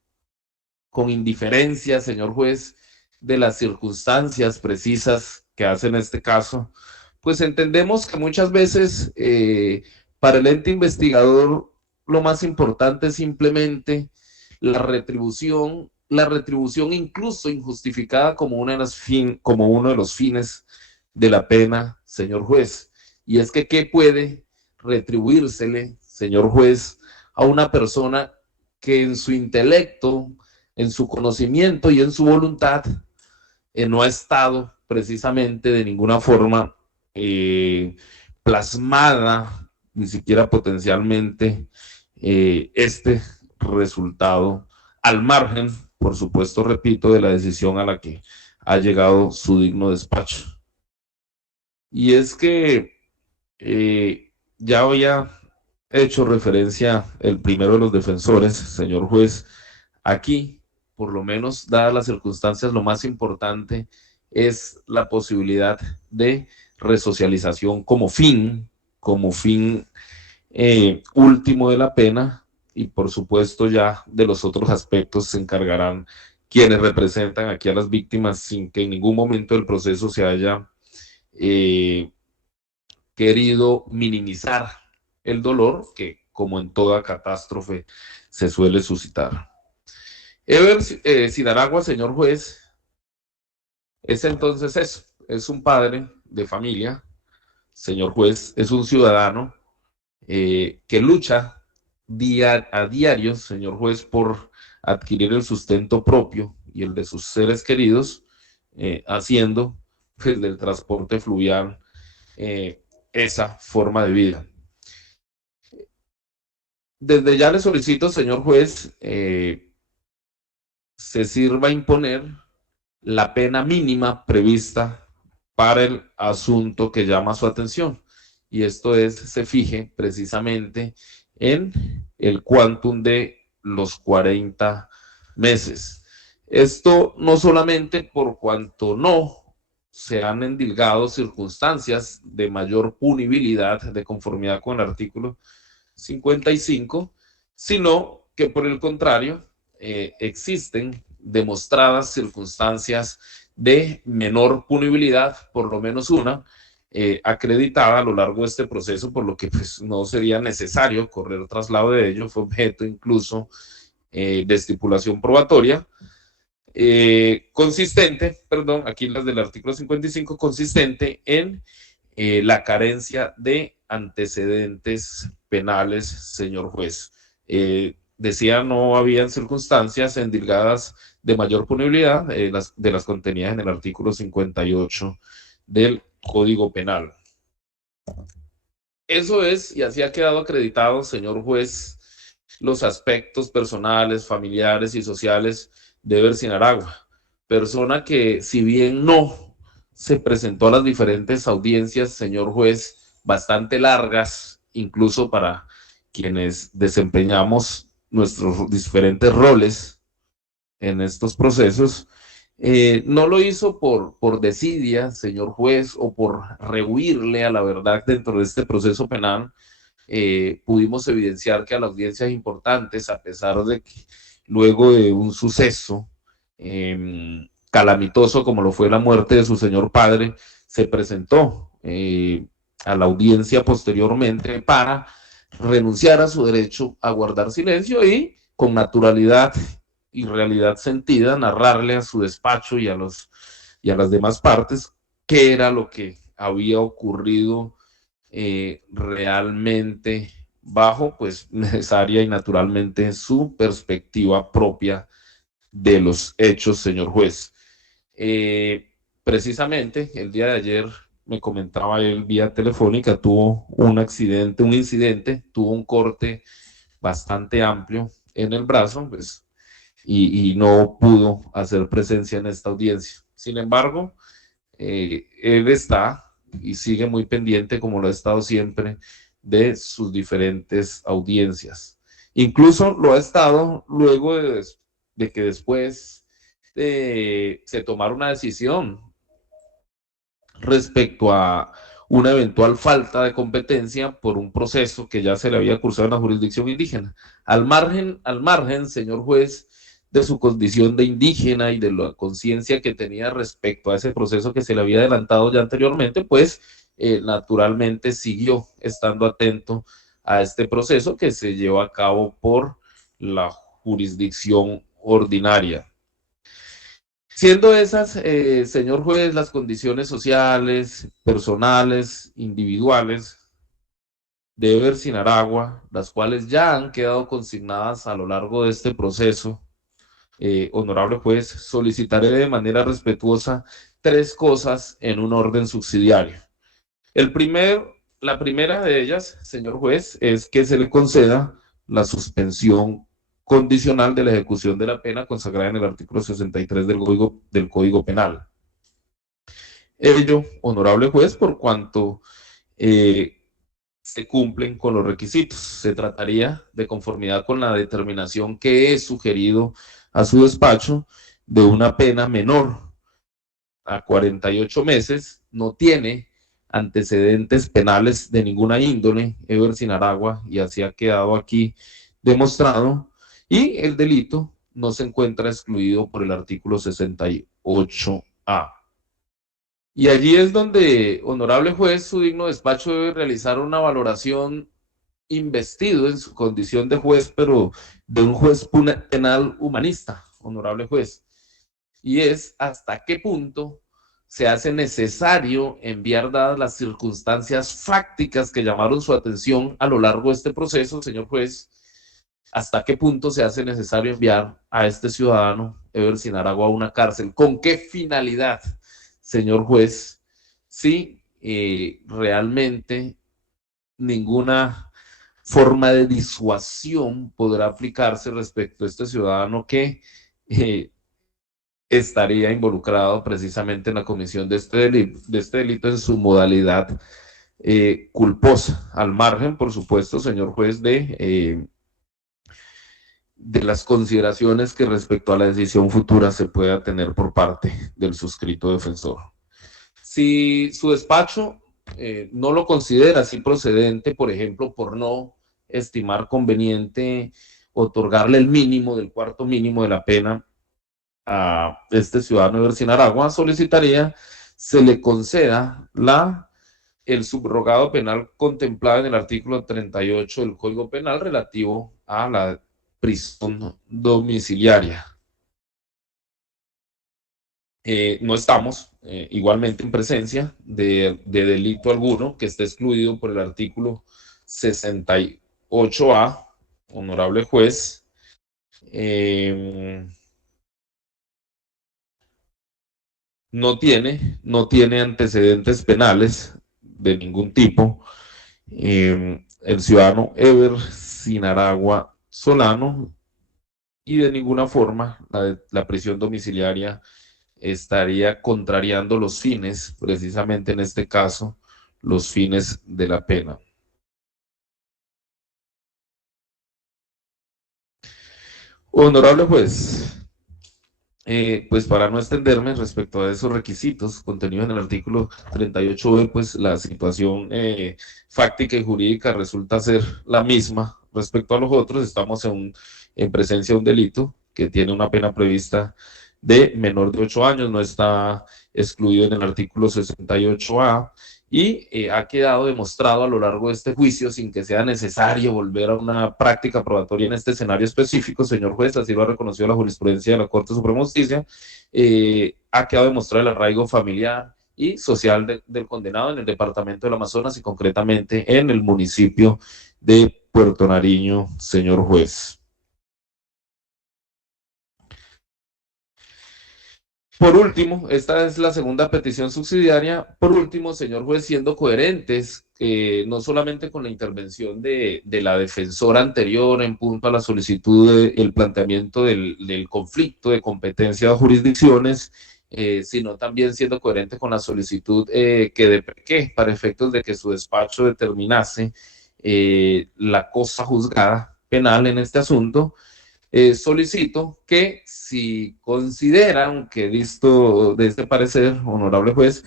con indiferencia, señor juez, de las circunstancias precisas que hacen este caso, pues entendemos que muchas veces para el ente investigador lo más importante es simplemente la retribución incluso injustificada como uno de los fines de la pena, señor juez. y es que ¿qué puede retribuírsele, señor juez, a una persona que en su intelecto, en su conocimiento y en su voluntad no ha estado precisamente de ninguna forma plasmada, ni siquiera potencialmente, este resultado, al margen, por supuesto, repito, de la decisión a la que ha llegado su digno despacho? Y es que ya había hecho referencia el primero de los defensores, señor juez, aquí, por lo menos dadas las circunstancias, lo más importante es la posibilidad de resocialización como fin último de la pena, y por supuesto ya de los otros aspectos se encargarán quienes representan aquí a las víctimas, sin que en ningún momento del proceso se haya querido minimizar el dolor que, como en toda catástrofe, se suele suscitar. Ever Sinaragua, señor juez, es entonces eso, es un padre de familia, señor juez, es un ciudadano que lucha día a diario, señor juez, por adquirir el sustento propio y el de sus seres queridos, haciendo pues, del transporte fluvial esa forma de vida. Desde ya le solicito, señor juez, se sirva a imponer la pena mínima prevista para el asunto que llama su atención, y esto es, se fije precisamente en el quantum de los 40 meses. Esto no solamente por cuanto no se han endilgado circunstancias de mayor punibilidad de conformidad con el artículo 55, sino que por el contrario existen demostradas circunstancias de menor punibilidad, por lo menos una, acreditada a lo largo de este proceso, por lo que pues, no sería necesario correr traslado de ello, fue objeto incluso de estipulación probatoria, aquí las del artículo 55, consistente en la carencia de antecedentes penales, señor juez. Decía, no habían circunstancias endilgadas de mayor punibilidad de las contenidas en el artículo 58 del Código Penal. Eso es, y así ha quedado acreditado, señor juez, los aspectos personales, familiares y sociales de Ever Sinaragua, persona que, si bien no se presentó a las diferentes audiencias, señor juez, bastante largas, incluso para quienes desempeñamos nuestros diferentes roles en estos procesos, no lo hizo por desidia, señor juez, o por rehuirle a la verdad dentro de este proceso penal. Pudimos evidenciar que a las audiencias importantes, a pesar de que luego de un suceso calamitoso como lo fue la muerte de su señor padre, se presentó a la audiencia posteriormente para renunciar a su derecho a guardar silencio y con naturalidad y realidad sentida narrarle a su despacho y a las demás partes qué era lo que había ocurrido realmente bajo pues necesaria y naturalmente su perspectiva propia de los hechos, señor juez. Precisamente el día de ayer me comentaba él vía telefónica, tuvo un incidente, tuvo un corte bastante amplio en el brazo, pues, y no pudo hacer presencia en esta audiencia. Sin embargo, él está y sigue muy pendiente, como lo ha estado siempre, de sus diferentes audiencias. Incluso lo ha estado luego de que después se tomara una decisión respecto a una eventual falta de competencia por un proceso que ya se le había cursado en la jurisdicción indígena. Al margen, señor juez, de su condición de indígena y de la conciencia que tenía respecto a ese proceso que se le había adelantado ya anteriormente, pues naturalmente siguió estando atento a este proceso que se lleva a cabo por la jurisdicción ordinaria. Siendo esas, señor juez, las condiciones sociales, personales, individuales de Eversin Aragua, las cuales ya han quedado consignadas a lo largo de este proceso, honorable juez, solicitaré de manera respetuosa 3 cosas en un orden subsidiario. La primera de ellas, señor juez, es que se le conceda la suspensión condicional de la ejecución de la pena consagrada en el artículo 63 del Código Penal. Ello, honorable juez, por cuanto se cumplen con los requisitos. Se trataría, de conformidad con la determinación que he sugerido a su despacho, de una pena menor a 48 meses, no tiene antecedentes penales de ninguna índole, Eversin Aragua, y así ha quedado aquí demostrado, y el delito no se encuentra excluido por el artículo 68A. Y allí es donde, honorable juez, su digno despacho debe realizar una valoración investido en su condición de juez, pero de un juez penal humanista, honorable juez. Y es hasta qué punto se hace necesario enviar, dadas las circunstancias fácticas que llamaron su atención a lo largo de este proceso, señor juez, hasta qué punto se hace necesario enviar a este ciudadano, Eversin Aragua, a una cárcel. ¿Con qué finalidad, señor juez? Si realmente ninguna forma de disuasión podrá aplicarse respecto a este ciudadano que estaría involucrado precisamente en la comisión de este delito en su modalidad culposa, al margen, por supuesto, señor juez, de las consideraciones que respecto a la decisión futura se pueda tener por parte del suscrito defensor. Si su despacho no lo considera así procedente, por ejemplo, por no estimar conveniente otorgarle el mínimo del cuarto mínimo de la pena a este ciudadano Eversin Aragua, solicitaría se le conceda el subrogado penal contemplado en el artículo 38 del Código Penal relativo a la prisión domiciliaria. No estamos igualmente en presencia de delito alguno que esté excluido por el artículo 68A, honorable juez. No tiene antecedentes penales de ningún tipo. El ciudadano Eversin Aragua Solano, y de ninguna forma la prisión domiciliaria estaría contrariando los fines, precisamente en este caso, los fines de la pena. Honorable juez, pues para no extenderme respecto a esos requisitos contenidos en el artículo 38b, pues la situación fáctica y jurídica resulta ser la misma respecto a los otros. Estamos en presencia de un delito que tiene una pena prevista de menor de 8 años, no está excluido en el artículo 68A, y ha quedado demostrado a lo largo de este juicio, sin que sea necesario volver a una práctica probatoria en este escenario específico, señor juez, así lo ha reconocido la jurisprudencia de la Corte Suprema de Justicia, ha quedado demostrado el arraigo familiar y social del condenado en el departamento del Amazonas y concretamente en el municipio de Puerto Nariño, señor juez. Por último, esta es la segunda petición subsidiaria. Por último, señor juez, siendo coherentes, no solamente con la intervención de la defensora anterior en punto a la solicitud del planteamiento del conflicto de competencia de jurisdicciones, sino también siendo coherente con la solicitud que para efectos de que su despacho determinase la cosa juzgada penal en este asunto, solicito que si consideran que visto de este parecer, honorable juez,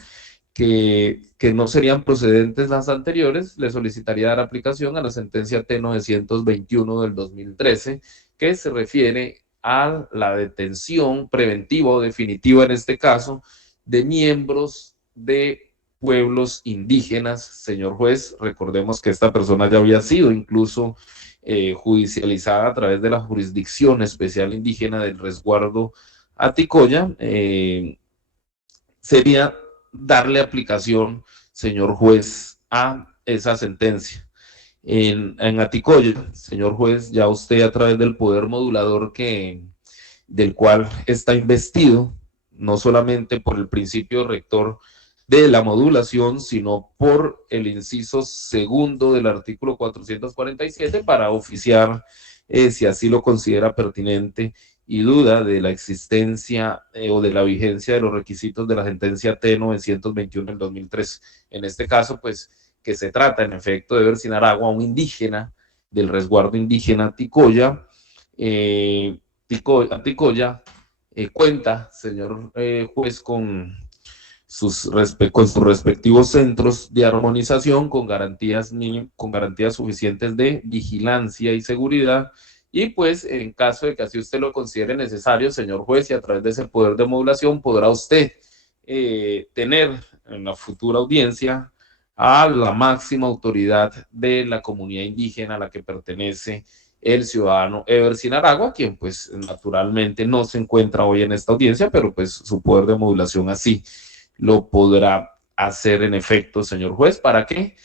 que no serían procedentes las anteriores, le solicitaría dar aplicación a la sentencia T-921 del 2013, que se refiere a la detención preventiva o definitiva, en este caso, de miembros de pueblos indígenas. Señor juez, recordemos que esta persona ya había sido incluso judicializada a través de la Jurisdicción Especial Indígena del Resguardo Aticoya, sería darle aplicación, señor juez, a esa sentencia. En Aticoya, señor juez, ya usted a través del poder modulador del cual está investido, no solamente por el principio rector de la modulación, sino por el inciso segundo del artículo 447 para oficiar, si así lo considera pertinente, y duda de la existencia o de la vigencia de los requisitos de la sentencia T-921 del 2003. En este caso, pues, que se trata, en efecto, de Ebersin Aragua, un indígena del resguardo indígena Aticoya. Aticoya cuenta, señor juez, con sus respectivos centros de armonización con garantías suficientes de vigilancia y seguridad, y pues en caso de que así usted lo considere necesario, señor juez, y a través de ese poder de modulación podrá usted tener en la futura audiencia a la máxima autoridad de la comunidad indígena a la que pertenece el ciudadano Ebersin Aragua, quien pues naturalmente no se encuentra hoy en esta audiencia, pero pues su poder de modulación así lo podrá hacer en efecto, señor juez, para que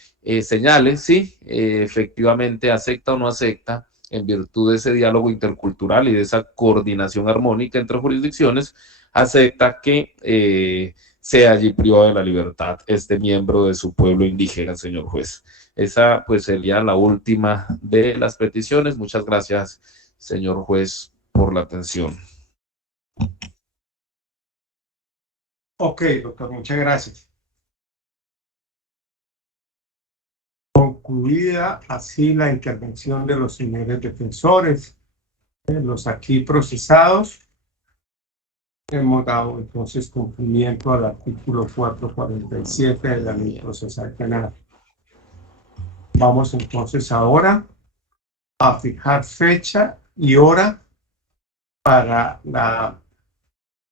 señale si efectivamente acepta o no acepta, en virtud de ese diálogo intercultural y de esa coordinación armónica entre jurisdicciones, acepta que sea allí privado de la libertad este miembro de su pueblo indígena, señor juez. Esa pues sería la última de las peticiones. Muchas gracias, señor juez, por la atención. Ok, doctor, muchas gracias. Concluida así la intervención de los señores defensores, los aquí procesados, hemos dado entonces cumplimiento al artículo 447 de la Ley Procesal Penal. Vamos entonces ahora a fijar fecha y hora para la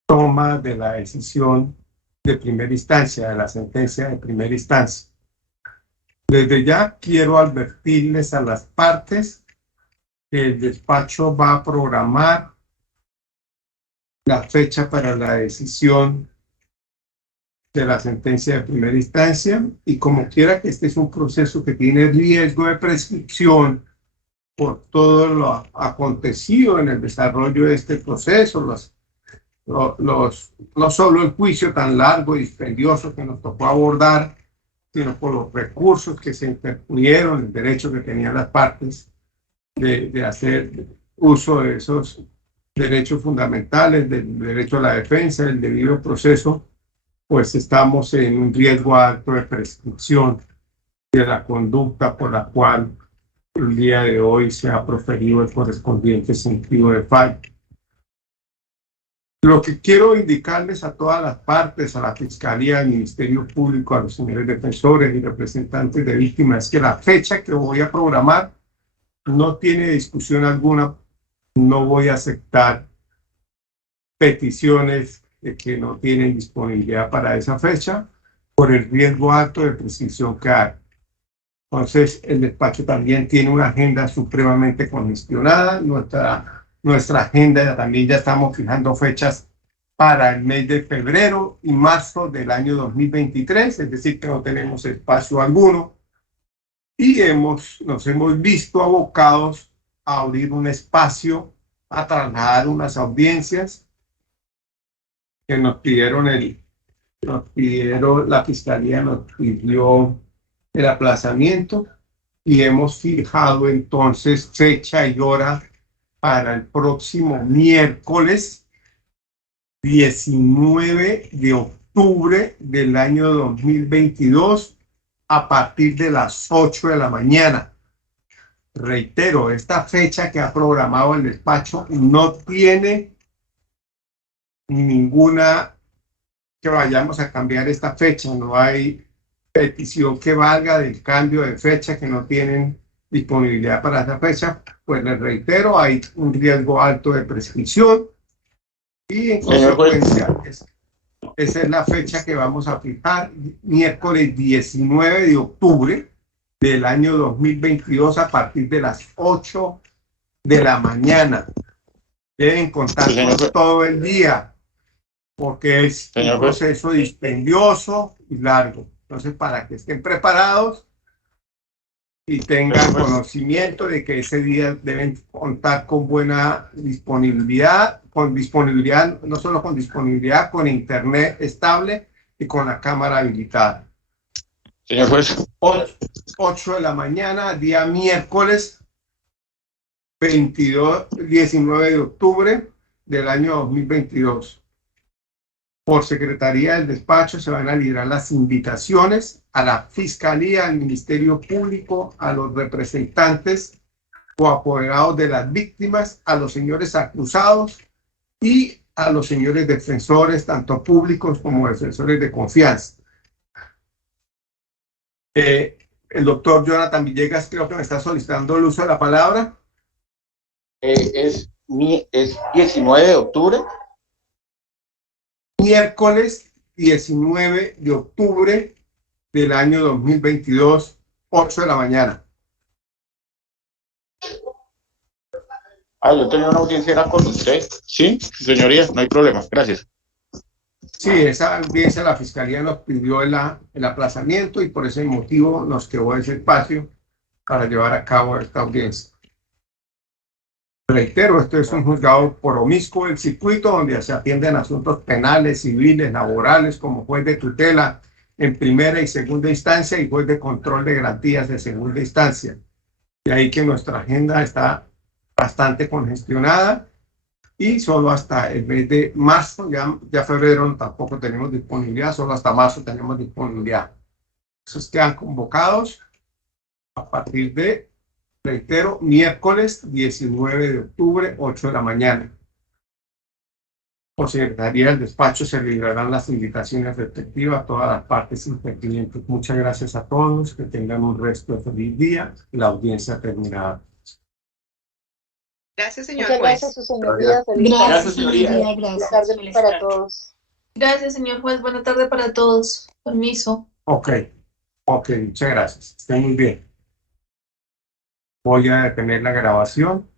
toma de la decisión de primera instancia, de la sentencia de primera instancia. Desde ya quiero advertirles a las partes que el despacho va a programar la fecha para la decisión de la sentencia de primera instancia, y como quiera que este es un proceso que tiene riesgo de prescripción por todo lo acontecido en el desarrollo de este proceso, no solo el juicio tan largo y dispendioso que nos tocó abordar, sino por los recursos que se interpusieron, el derecho que tenían las partes de hacer uso de esos derechos fundamentales, del derecho a la defensa, del debido proceso, pues estamos en un riesgo alto de prescripción de la conducta por la cual el día de hoy se ha proferido el correspondiente sentido de fallo. Lo que quiero indicarles a todas las partes, a la Fiscalía, al Ministerio Público, a los señores defensores y representantes de víctimas, es que la fecha que voy a programar no tiene discusión alguna. No voy a aceptar peticiones de que no tienen disponibilidad para esa fecha por el riesgo alto de prescripción que hay. Entonces, el despacho también tiene una agenda supremamente congestionada. Nuestra agenda también ya estamos fijando fechas para el mes de febrero y marzo del año 2023, es decir, que no tenemos espacio alguno. Y nos hemos visto abocados a abrir un espacio, a trasladar unas audiencias que la Fiscalía nos pidió el aplazamiento, y hemos fijado entonces fecha y hora para el próximo miércoles 19 de octubre del año 2022 a partir de las 8 de la mañana. Reitero, esta fecha que ha programado el despacho no tiene ninguna que vayamos a cambiar esta fecha, no hay petición que valga del cambio de fecha, que no tienen disponibilidad para esa fecha. Pues les reitero, hay un riesgo alto de prescripción y en consecuencia esa es la fecha que vamos a fijar, miércoles 19 de octubre del año 2022 a partir de las 8 de la mañana. Deben contar con todo el día, porque es un Señor juez. proceso dispendioso y largo. Entonces, para que estén preparados y tengan Señor juez. conocimiento de que ese día deben contar con buena disponibilidad, no solo con disponibilidad, con internet estable y con la cámara habilitada. Señor juez. 8 de la mañana, día miércoles 19 de octubre del año 2022. Por Secretaría del Despacho se van a liberar las invitaciones a la Fiscalía, al Ministerio Público, a los representantes o apoderados de las víctimas, a los señores acusados y a los señores defensores, tanto públicos como defensores de confianza. El doctor Jonathan Villegas creo que me está solicitando el uso de la palabra. Es 19 de octubre. Miércoles 19 de octubre del año 2022, 8 de la mañana. Yo tenía una audiencia con usted. Sí, señoría, no hay problema. Gracias. Sí, esa audiencia la Fiscalía nos pidió el aplazamiento y por ese motivo nos quedó ese espacio para llevar a cabo esta audiencia. Reitero, esto es un juzgado promiscuo del circuito donde se atienden asuntos penales, civiles, laborales, como juez de tutela en primera y segunda instancia y juez de control de garantías de segunda instancia. De ahí que nuestra agenda está bastante congestionada y solo hasta el mes de marzo, ya febrero tampoco tenemos disponibilidad, solo hasta marzo tenemos disponibilidad. Esos quedan convocados a partir de, reitero, miércoles 19 de octubre, 8 de la mañana. Por Secretaría del Despacho se librarán las invitaciones respectivas a todas las partes intervinientes. Muchas gracias a todos, que tengan un resto de feliz día. La audiencia terminada. Gracias, señor Muchas juez. gracias, su señoría. Feliz tarde. Gracias, señoría. Buenas tardes para todos. Gracias, señor juez. Buena tarde para todos. Permiso. Ok, muchas gracias. Estén muy bien. Voy a detener la grabación.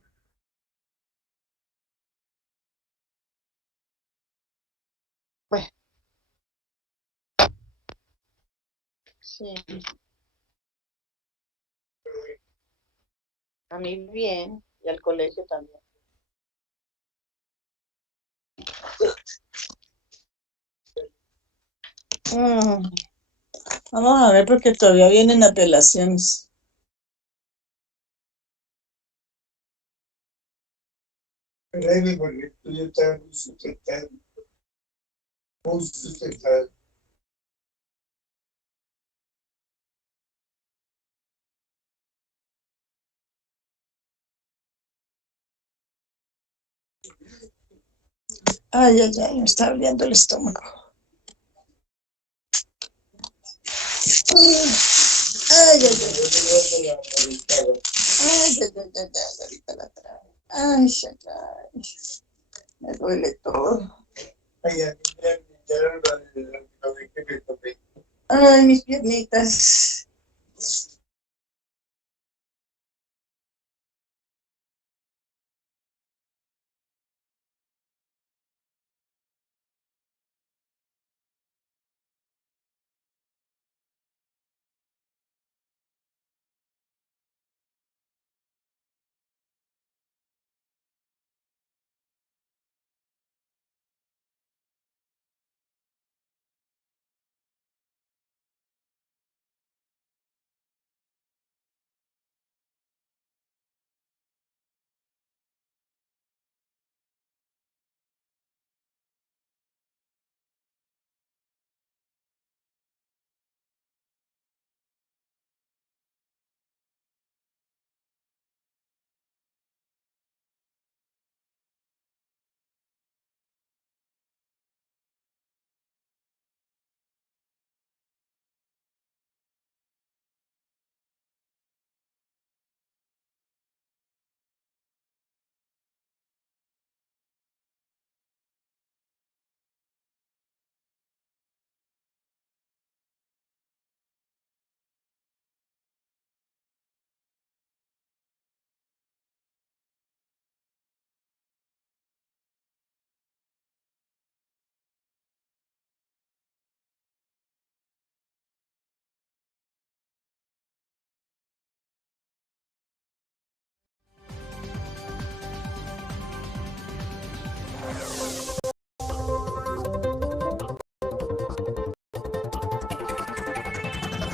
Sí. A mí bien, y al colegio también. Vamos a ver porque todavía vienen apelaciones. Breve, porque esto ya está muy sustentado. Muy sustentado. Ay, me está abriendo el estómago. Me duele todo. Ay, mis piernitas.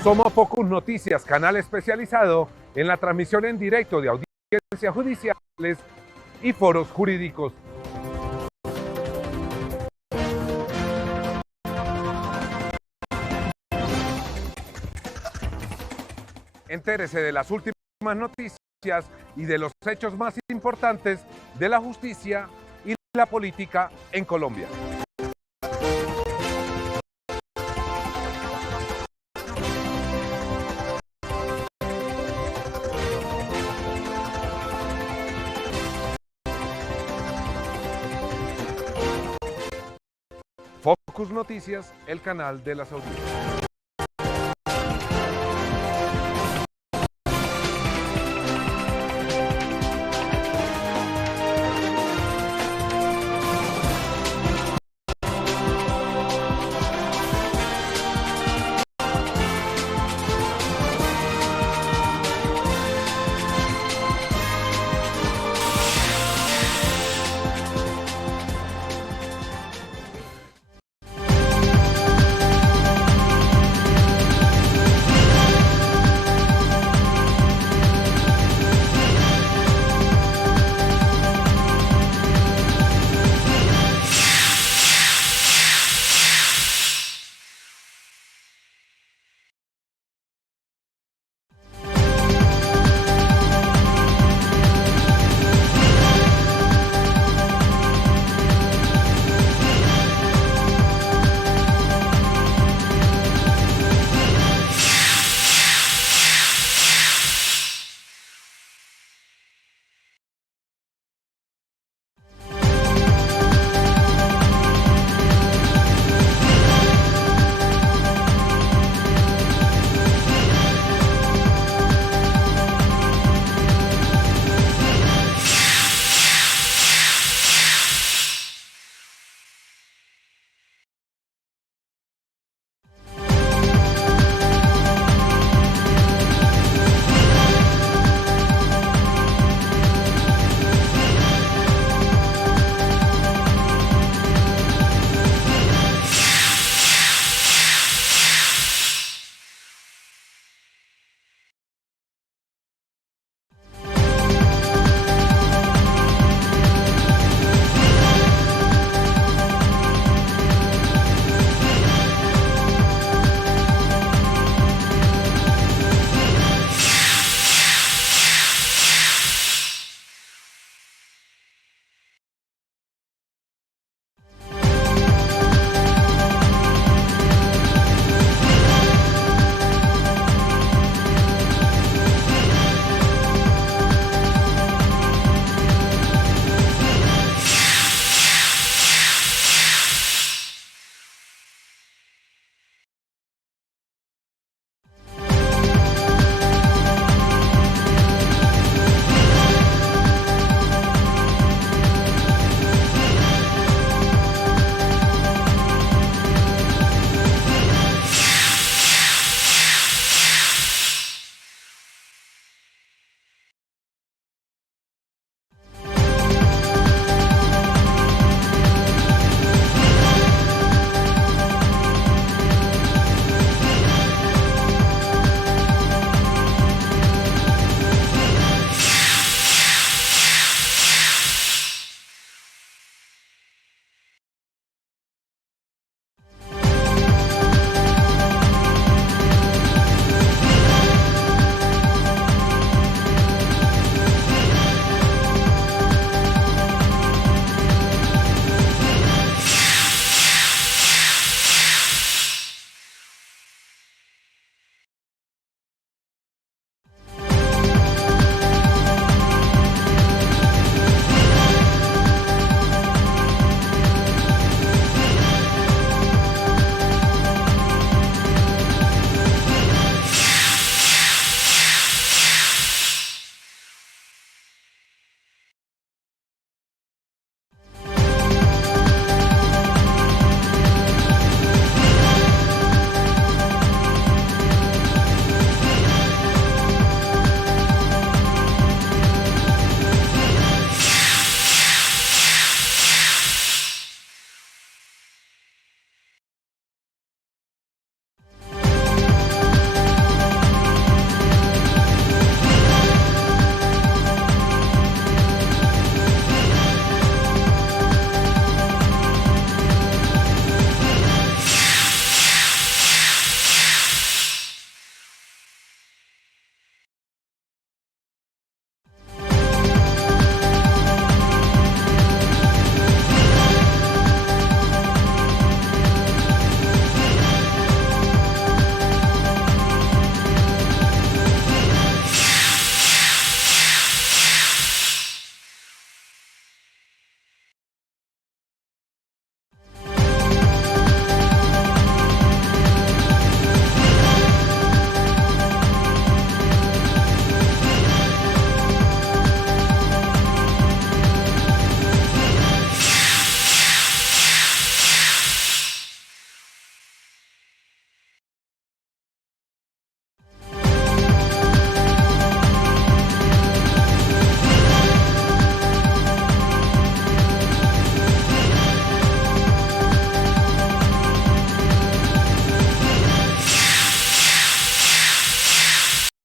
Somos Focus Noticias, canal especializado en la transmisión en directo de audiencias judiciales y foros jurídicos. Entérese de las últimas noticias y de los hechos más importantes de la justicia y la política en Colombia. Focus Noticias, el canal de las audiencias.